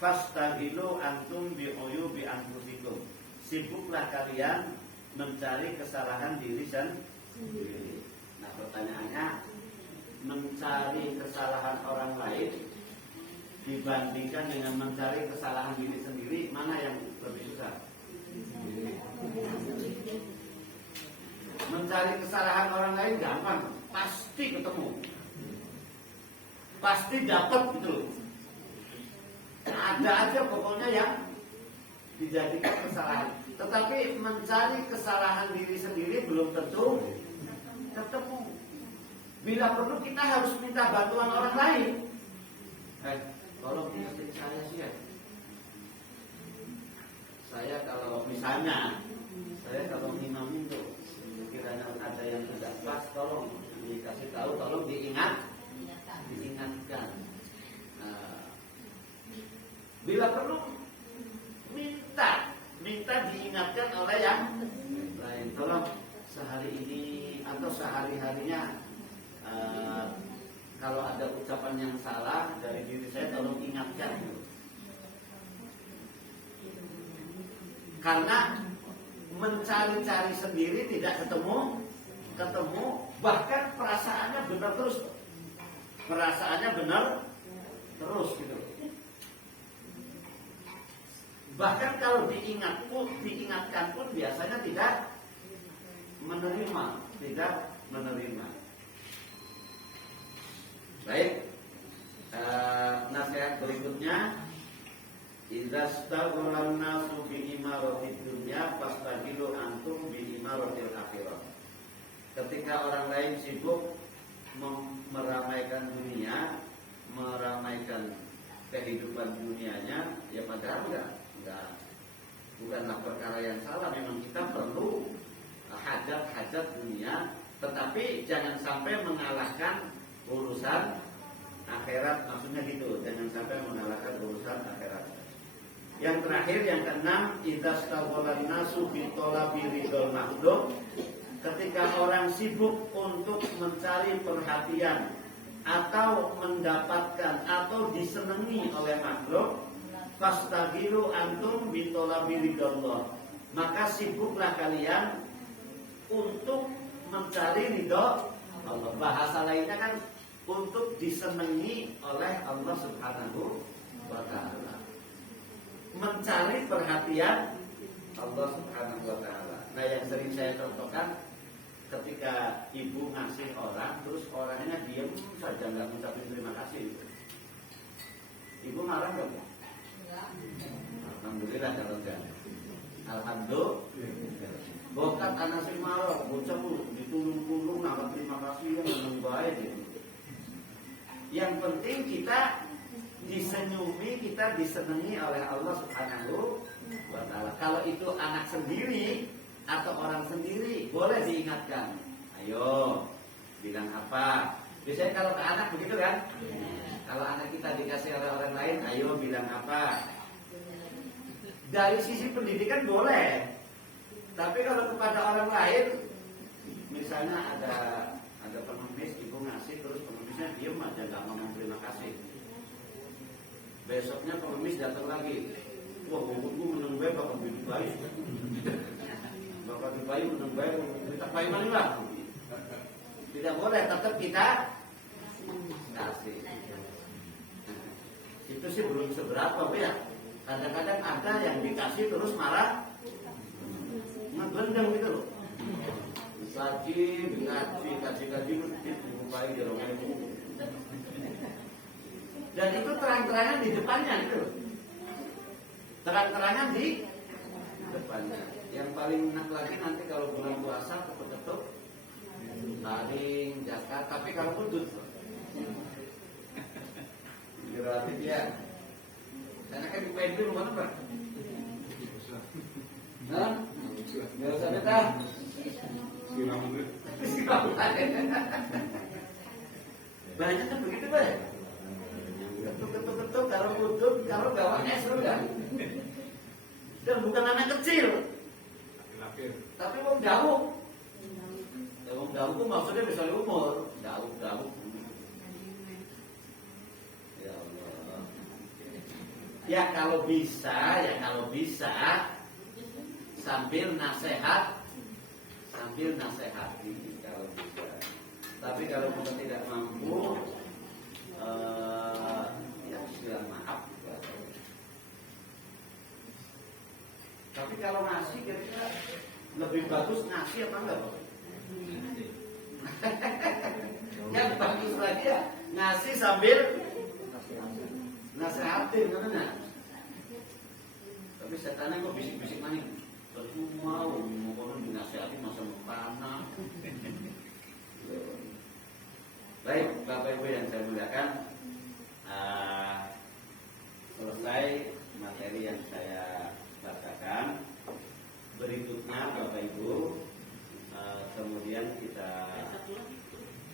fastagilu antum bi'uyubi anfusikum. Sibuklah kalian mencari kesalahan diri sendiri. Nah, pertanyaannya, mencari kesalahan orang lain dibandingkan dengan mencari kesalahan diri sendiri, mana yang lebih susah? Mencari kesalahan orang lain gampang, pasti ketemu, pasti dapat gitu loh. Ada aja pokoknya yang dijadikan kesalahan. Tetapi mencari kesalahan diri sendiri belum tentu ketemu. Bila perlu kita harus minta bantuan orang lain. Tolong ingetin saya sih ya. Saya kalau misalnya, saya kalau ngimam itu kiranya ada yang tidak pas, tolong dikasih tahu, tolong diingatkan. Bila perlu minta diingatkan oleh yang lain. Tolong sehari ini atau sehari-harinya kalau ada ucapan yang salah dari diri saya, tolong ingatkan. Karena mencari-cari sendiri tidak ketemu, bahkan perasaannya benar terus. Perasaannya benar terus gitu. Bahkan kalau diingatkan pun biasanya tidak menerima. Baik, nasihat berikutnya, idza staghalan nasu bi imaratid dunya fastagilu antum bi imaratil akhirah. Ketika orang lain sibuk meramaikan dunia, meramaikan kehidupan dunianya, ya padahal bukanlah perkara yang salah. Memang kita perlu hajat dunia, tetapi jangan sampai mengalahkan urusan akhirat. Maksudnya gitu, jangan sampai mengalahkan urusan akhirat. Yang terakhir, yang keenam, idza staghalan nasu bi talabi ridal makhluk. Ketika orang sibuk untuk mencari perhatian atau mendapatkan atau disenangi oleh makhluk, fastagilu antum bi talabi ridallah. Maka sibuklah kalian untuk mencari ridho Allah. Bahasa lainnya kan untuk disenangi oleh Allah Subhanahu wa ta'ala. Mencari perhatian Allah Subhanahu wa ta'ala. Nah, yang sering saya contohkan, ketika ibu ngasih orang, terus orangnya diam saja, nggak ngucapin terima kasih. Ibu marah nggak? Alhamdulillah kalau enggak. Alhamdulillah. Bokat anak si marah, bocah ditulung-tulung, nggak terima kasih, yang baik gitu. Yang penting kita disenyumi, kita disenangi oleh Allah Subhanahu wa ta'ala. Kalau itu anak sendiri atau orang sendiri, boleh diingatkan. Ayo, bilang apa? Biasanya kalau ke anak begitu kan? Kalau anak kita dikasih oleh orang lain, ayo bilang apa? Dari sisi pendidikan boleh. Tapi kalau kepada orang lain, misalnya ada pengemis, ibu ngasih, terus pengemisnya diem aja, nggak ngomong terima kasih. Besoknya pengemis datang lagi, wah buku menang gue bakal beli bayi, bakal beli bayi menang gue, kita bayi mana lah? Tidak boleh, tetap kita kasih. Itu sih belum seberapa ya. Kadang-kadang ada yang dikasih terus marah, ngegendeng gitu loh. Kaji, dibukai di rumah ibu. Dan itu terang-terangan di depannya gitu loh. Terang-terangan di depannya. Yang paling enak lagi nanti kalau bulan puasa ketuk-ketuk, taring, zakat, tapi kalau putut gratis ya. Karena kan di PNB rumah apa? Nah, nggak usah betah. Banyak kan begitu Pak? Ketuk-ketuk kalau putut, kalau gawangnya seru kan? Dan bukan anak kecil, tapi mau jauh. Daud itu maksudnya misalnya umur. Daud. Ya Allah. Ya kalau bisa sambil nasihati kalau bisa. Tapi kalau kita tidak mampu, ya sudah maaf. Tapi kalau ngasih kira-kira lebih bagus ngasih apa enggak, Pak? Yang bagus lagi ya ngasih sambil nasihatin, karena tapi setannya kok bisik-bisik maning. Percuma mau dinasihati masa panah. Baik, Bapak Ibu yang saya muliakan, selesai materi yang saya bacakan. Berikutnya Bapak Ibu, kemudian kita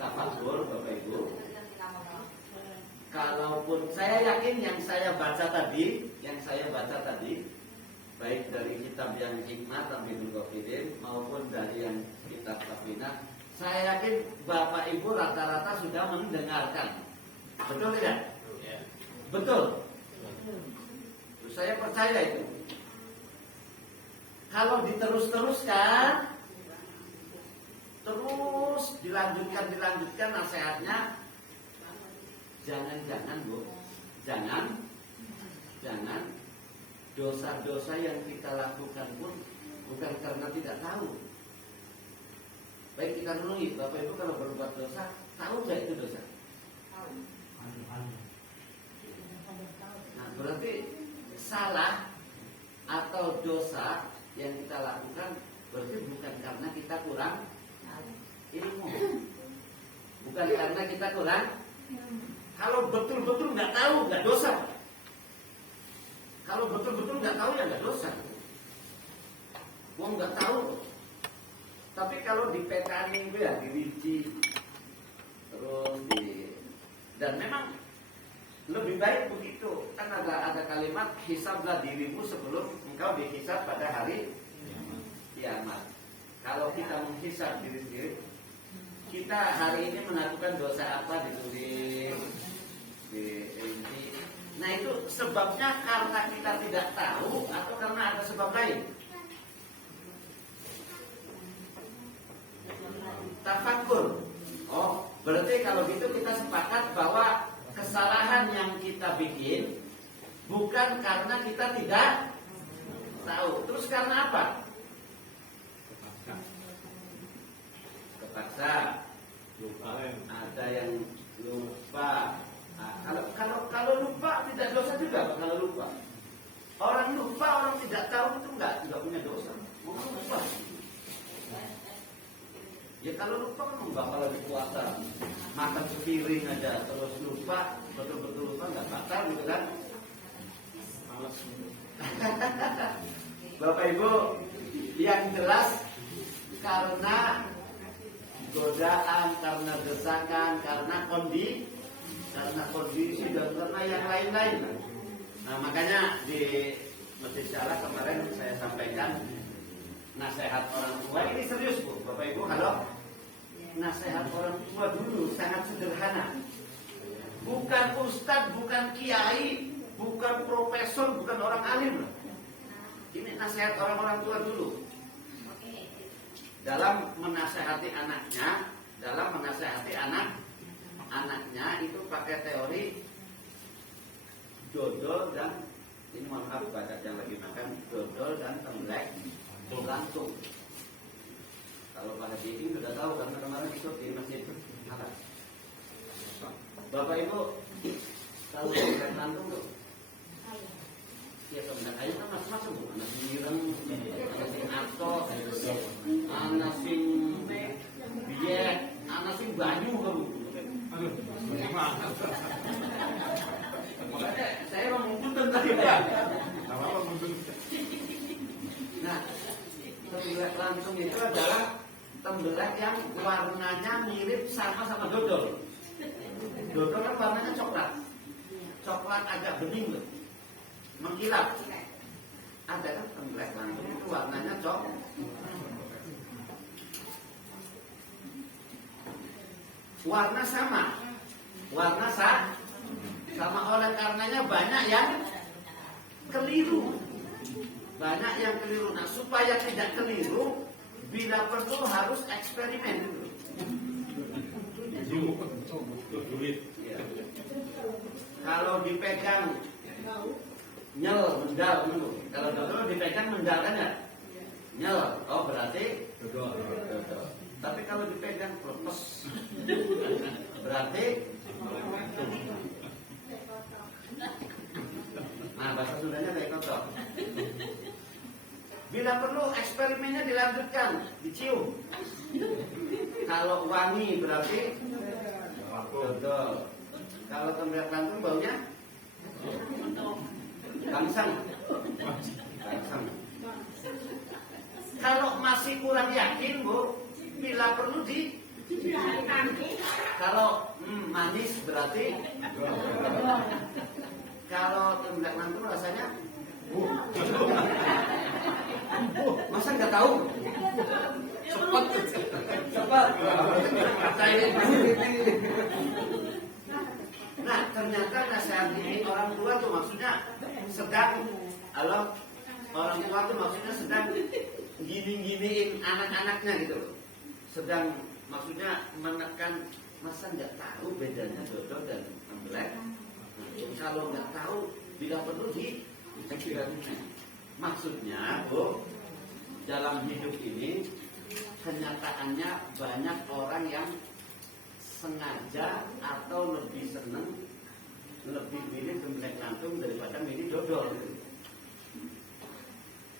tafakur Bapak Ibu. Kalaupun saya yakin yang saya baca tadi, baik dari kitab yang Hikmah Tamhidul Ghafilin maupun dari yang kitab Tafinah, saya yakin Bapak Ibu rata-rata sudah mendengarkan. Betul tidak? Betul. Saya percaya itu. Kalau diterus-teruskan, terus dilanjutkan nasihatnya, jangan Bu, jangan dosa-dosa yang kita lakukan pun bukan karena tidak tahu. Baik, kita renungi, Bapak Ibu kalau berbuat dosa, tahu nggak itu dosa? Nah, berarti salah atau dosa yang kita lakukan berarti bukan karena kita kurang ilmu, bukan karena kita kurang. Kalau betul-betul nggak tahu, nggak dosa. Kalau betul-betul nggak tahu ya nggak dosa. Wong nggak tahu. Tapi kalau dipetani ya, dirinci, terus dan memang lebih baik begitu. Kan ada kalimat hisablah dirimu sebelum engkau dihisab pada hari kiamat. Kalau kita menghisab diri sendiri, kita hari ini melakukan dosa apa ditulis, dirinci. Nah itu sebabnya karena kita tidak tahu atau karena ada sebab lain. Tafakur. Oh, berarti kalau gitu kita sepakat bahwa kesalahan yang kita bikin bukan karena kita tidak tahu. Terus karena apa? Kepaksa. Ada yang lupa. Nah, kalau lupa tidak dosa juga. Kalau lupa, orang lupa, orang tidak tahu itu enggak punya dosa. Mau lupa. Ya kalau lupa kan bakal lagi puasa, makan sepiring aja terus lupa, betul-betul lupa nggak batal gitu kan? Males. Bapak Ibu, yang jelas karena godaan, karena desakan, karena kondisi dan karena yang lain-lain. Nah makanya di Masjid Syara kemarin saya sampaikan nasihat orang tua ini serius Bu, Bapak Ibu. Kalau nasihat orang tua dulu sangat sederhana, bukan ustadz, bukan kiai, bukan profesor, bukan orang alim. Ini nasihat orang tua dulu dalam menasehati anaknya, anaknya itu pakai teori dodol dan ini mohon maaf baca yang lagi makan, dodol dan tembelek langsung. Kalau Pak Haji ini sudah tahu karena kemarin ikut di masjid apa? Bapak Ibu tahu tembelek langsung tuh? Ya tembelek ayo kan macam-macam Bu, anak mireng, anak sing ato, anak sing biak, anak sing banyu kamu. Makanya saya mau mundur tadi Pak. Nah, tembelek langsung itu adalah tembelek yang warnanya mirip sama dodol. Dodol kan warnanya coklat agak bening loh, mengkilap. Ada kan tembelek langsung itu warnanya coklat. warna sama, sama oleh karenanya banyak yang keliru. Nah, supaya tidak keliru, bila perlu harus eksperimen dulu. Ya. Kalau dipegang mendal dulu. Kalau dodol dipegang mendal kan ya? Nyel, oh berarti dodol. Tapi kalau dipegang lepas, berarti nah bahasa Sundanya kayak kotor. Bila perlu eksperimennya dilanjutkan, dicium. Kalau wangi berarti dodol. Kalau tembiak lantung baunya bangsang. Kalau masih kurang yakin, Bu, bila perlu kalau manis berarti kalau tembiak lantung rasanya masa nggak tahu? Cepat. Nah, ternyata nasihat ini orang tua tuh maksudnya sedang, orang tua tuh maksudnya sedang gini-giniin anak-anaknya gitu. Sedang maksudnya menekan, masa nggak tahu bedanya dodol dan tembelek? Kalau nggak tahu, bila perlu maksudnya, Bu, dalam hidup ini kenyataannya banyak orang yang sengaja atau lebih seneng, lebih milih tembelek lantung daripada milih dodol.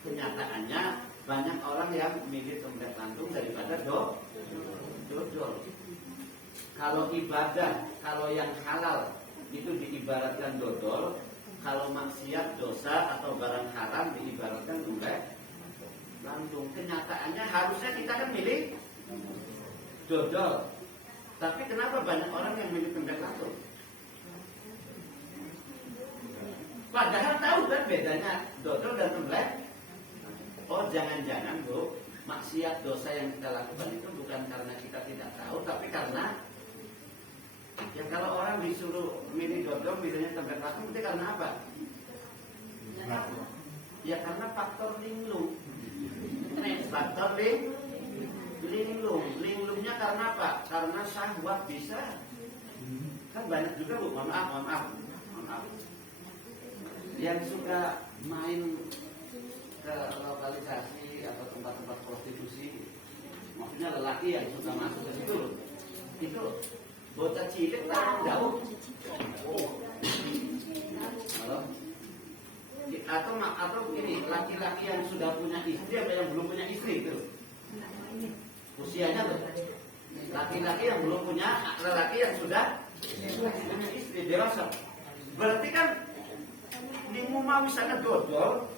Kenyataannya banyak orang yang milih tembelek lantung daripada dodol. Kalau ibadah, kalau yang halal itu diibaratkan dodol. Kalau maksiat, dosa atau barang haram diibaratkan tembelek lantung. Kenyataannya harusnya kita kan milih dodol. Tapi kenapa banyak orang yang milih tembelek lantung? Padahal tahu kan bedanya dodol dan tembelek. Oh, jangan-jangan, Bu, maksiat dosa yang kita lakukan itu bukan karena kita tidak tahu, tapi karena ya kalau orang disuruh milih dodol, milihnya tembelek lantung, itu karena apa? Ya karena faktor linglung. Faktor linglung. Linglungnya karena apa? Karena syahwat bisa. Kan banyak juga, Bu, mohon maaf. Yang suka main ke lokalisasi atau tempat-tempat prostitusi, maksudnya lelaki yang suka masuk ke situ, itu bocah cilik tak jauh. Halo? Atau ini laki-laki yang sudah punya istri atau yang belum punya istri itu usianya tuh, laki-laki yang belum punya, lelaki yang sudah punya istri dewasa, berarti kan di rumah misalnya dodol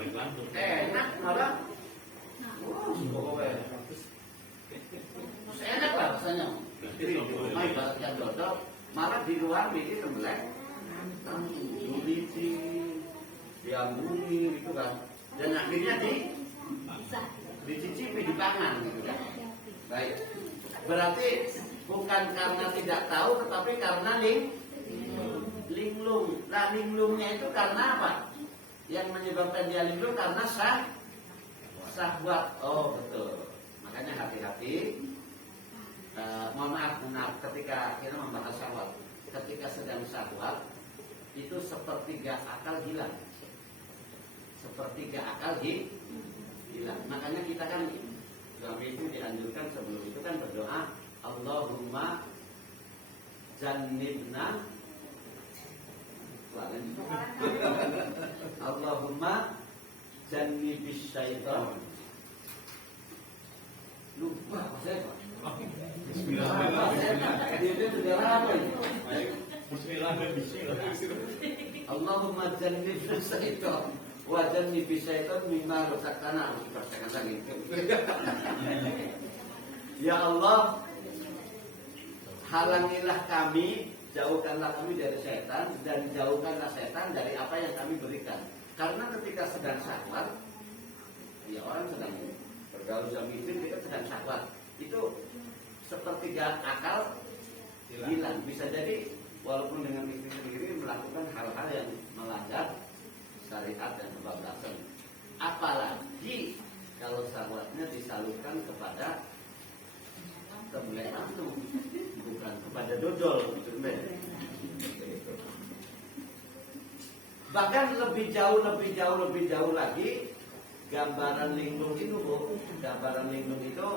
enak malah enak lah rasanya. Di rumah ibaratnya dodol, malah di luar milih tembelek duliti, diambuni gitu kan, dan akhirnya dicicipi, dipangan gitu kan. Baik, berarti bukan karena tidak tahu, tetapi karena linglung. Nah, linglungnya itu karena apa? Yang menyebabkan dia linglung karena syahwat. Oh betul. Makanya hati-hati. Mohon maaf ketika kita membahas syahwat. Ketika sedang syahwat itu sepertiga akal hilang. Hilang. Makanya kita kan suami itu dianjurkan sebelum itu kan berdoa, Allahumma jannibna Allahumma jannibis syaitan. Lupa saya Pak. Allahumma jannibis syaitan wa jannibis syaitan mimma razaqtana. Ya Allah, halangilah kami, jauhkanlah kami dari setan, dan jauhkanlah setan dari apa yang kami berikan. Karena ketika sedang syahwat, ya orang sedang bergaul suami istri, kita sedang syahwat, itu sepertiga sehingga akal hilang. Bisa jadi walaupun dengan istri sendiri melakukan hal-hal yang melanggar syariat dan kebablasan. Apalagi kalau syahwatnya disalurkan kepada kemuliaan langsung, bukan kepada dodol gitu. Bahkan lebih jauh lagi, gambaran linglung itu, Bu, gambaran linglung itu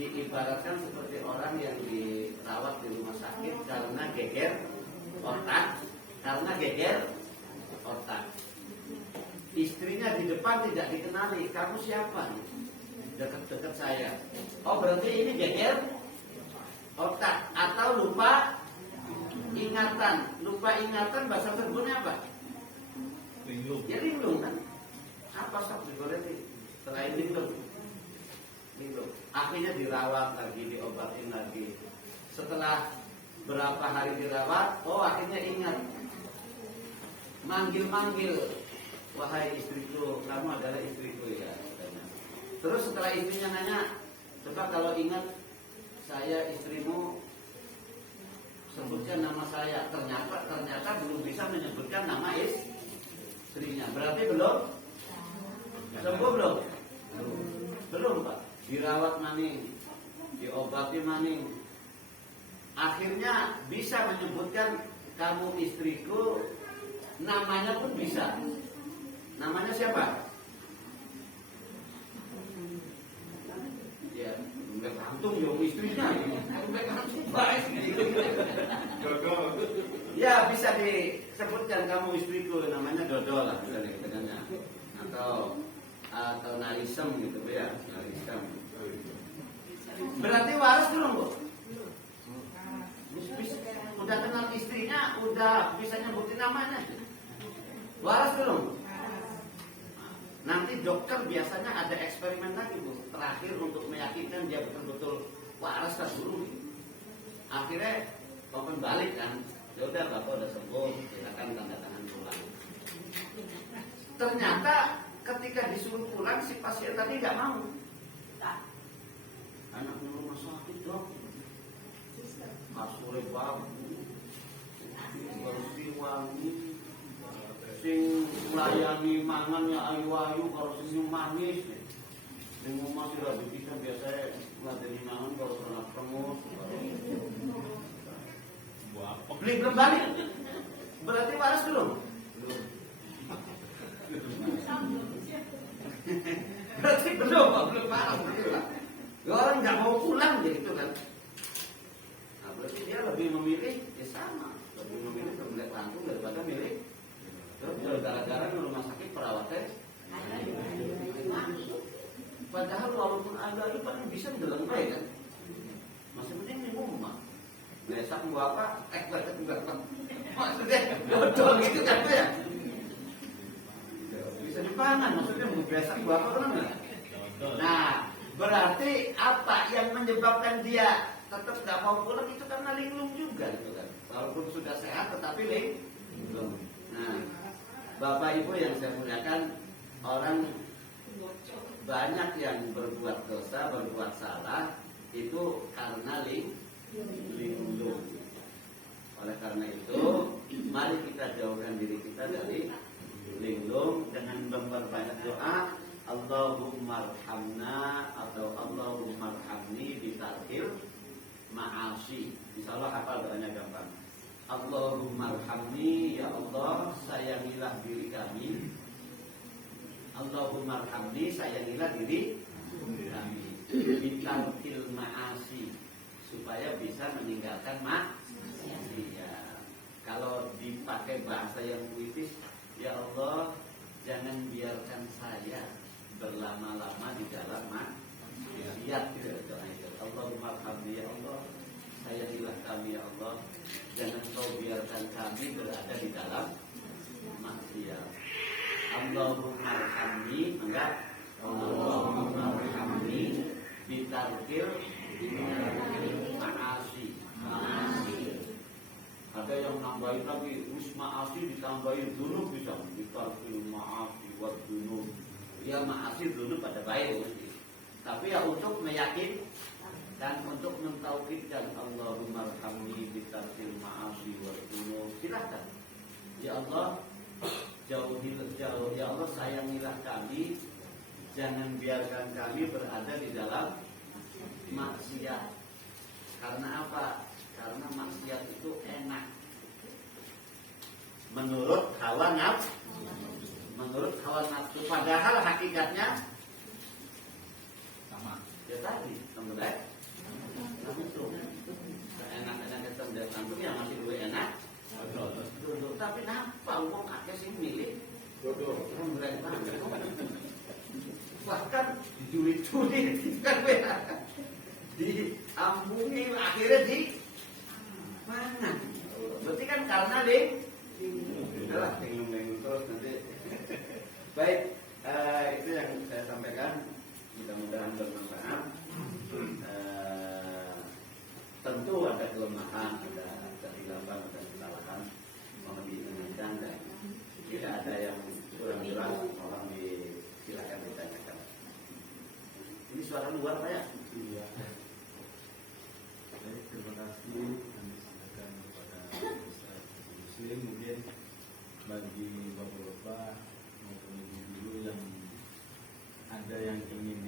diibaratkan seperti orang yang dirawat di rumah sakit karena geger otak. Istrinya di depan tidak dikenali, kamu siapa? Dekat-dekat saya. Oh, berarti ini geger otak atau lupa ingatan. Lupa ingatan bahasa Serbunnya apa? Linglung. Ya linglung kan? Apa sok berarti? Selain linglung. Akhirnya dirawat lagi, diobatin lagi. Setelah berapa hari dirawat, oh akhirnya ingat. Manggil-manggil, wahai istriku, kamu adalah istriku ya. Terus setelah istrinya nanya, coba kalau ingat saya istrimu, sebutkan nama saya. Ternyata belum bisa menyebutkan nama istrinya. Berarti belum? Sembuh belum? Belum, Pak. Dirawat maning, diobati maning. Akhirnya bisa menyebutkan kamu istriku, namanya pun bisa. Namanya siapa? Ya, enggak langsung ya istrinya. Enggak langsung baik. Ya, bisa disebutkan kamu istriku, namanya Dodol lah misalnya. Atau Narisem gitu ya, Narisem. Berarti waras belum, Bu? Udah kenal istrinya, udah bisa nyebutin namanya. Waras belum? Nanti dokter biasanya ada eksperimen lagi, Bu. Terakhir untuk meyakinkan dia betul-betul waras tak dulu. Akhirnya open balik kan. Ya udah, Bapak udah sembuh, silakan tanda tangan pulang. Ternyata ketika disuruh pulang si pasien tadi nggak mau. Anaknya rumah sakit, Dok. Kasurnya bagus, bersih wangi, sing melayani mangannya ayu-ayu kalau senyum manis. Yang rumah sudah bisa biasanya melayani mangan kalau pernah pemus. Beli belum balik. Berarti waras belum? Belum. Berarti belum waras. Orang nggak mau pulang gitu kan. Nah, berarti dia lebih memilih ya sama, lebih memilih kemuliaan langsung daripada milih. Terus gara-gara di rumah sakit perawatnya. Padahal walaupun ada itu paling bisa dalam baik kan. Masih penting di rumah. Besok mau apa? Berapa? Maksudnya dodol gitu kan ya? Bisa dipangan, maksudnya mau besok mau apa kan enggak? Nah, berarti apa yang menyebabkan dia tetap nggak mau pulang itu karena linglung juga gitu kan. Walaupun sudah sehat tetapi linglung. Nah, Bapak Ibu yang saya muliakan, orang banyak yang berbuat dosa, berbuat salah itu karena linglung. Oleh karena itu, mari kita jauhkan diri kita dari linglung dengan memperbanyak doa. Allahumma arhamna atau Allahumma arhamni bitarkil ma'asi. Insyaallah hafal doanya gampang. Allahumma arhamni, ya Allah sayangilah diri kami. Allahumma arhamni, sayangilah diri kami bitarkil ma'asi, supaya bisa meninggalkan maksiat. Ya. Kalau dipakai bahasa yang puitis, ya Allah jangan biarkan saya berlama-lama di dalam maksiat. Allahumma arhamni, ya Allah sayangilah kami, ya Allah jangan kau biarkan kami berada di dalam maksiat. Allahumma arhamni, enggak, Allahumma arhamni bitarkil ma'asi. Ada yang nambahin lagi ma'asi ditambahin dunub, bisa bitarkil ma'asi wa dunub. Ya ma'asi dunub pada baik, tapi ya untuk Dan untuk mentauhidkan Allahumma arhamni bitarfil ma'asi wa dzunub, silahkan. Ya Allah, jauh, ya Allah sayangilah kami, jangan biarkan kami berada di dalam maksiat. Karena apa? Karena maksiat itu enak. Menurut hawa nafsu. Padahal hakikatnya Sama. ya tadi, sebenarnya itu enak-enak kita melihat kampung yang masih lebih enak. Duduk. Tapi kenapa uang akeh sih milih duduk? Bahkan diculik-culik kan ya. Diambungi akhirnya di mana? Berarti kan karena udahlah bingung-bingung terus nanti. Baik, itu yang saya sampaikan. Mudah-mudahan bermanfaat. Tentu ada kelemahan, ada kesilapan, ada kesalahan. Mohon diingatkan dan tidak ada yang kurang jelas. Mohon silakan ditanyakan. Ini suara luar Pak ya? Iya. Baik, terima kasih kami sampaikan kepada Ustaz Muslim. Mungkin bagi bapak-bapak maupun ibu-ibu yang ada yang ingin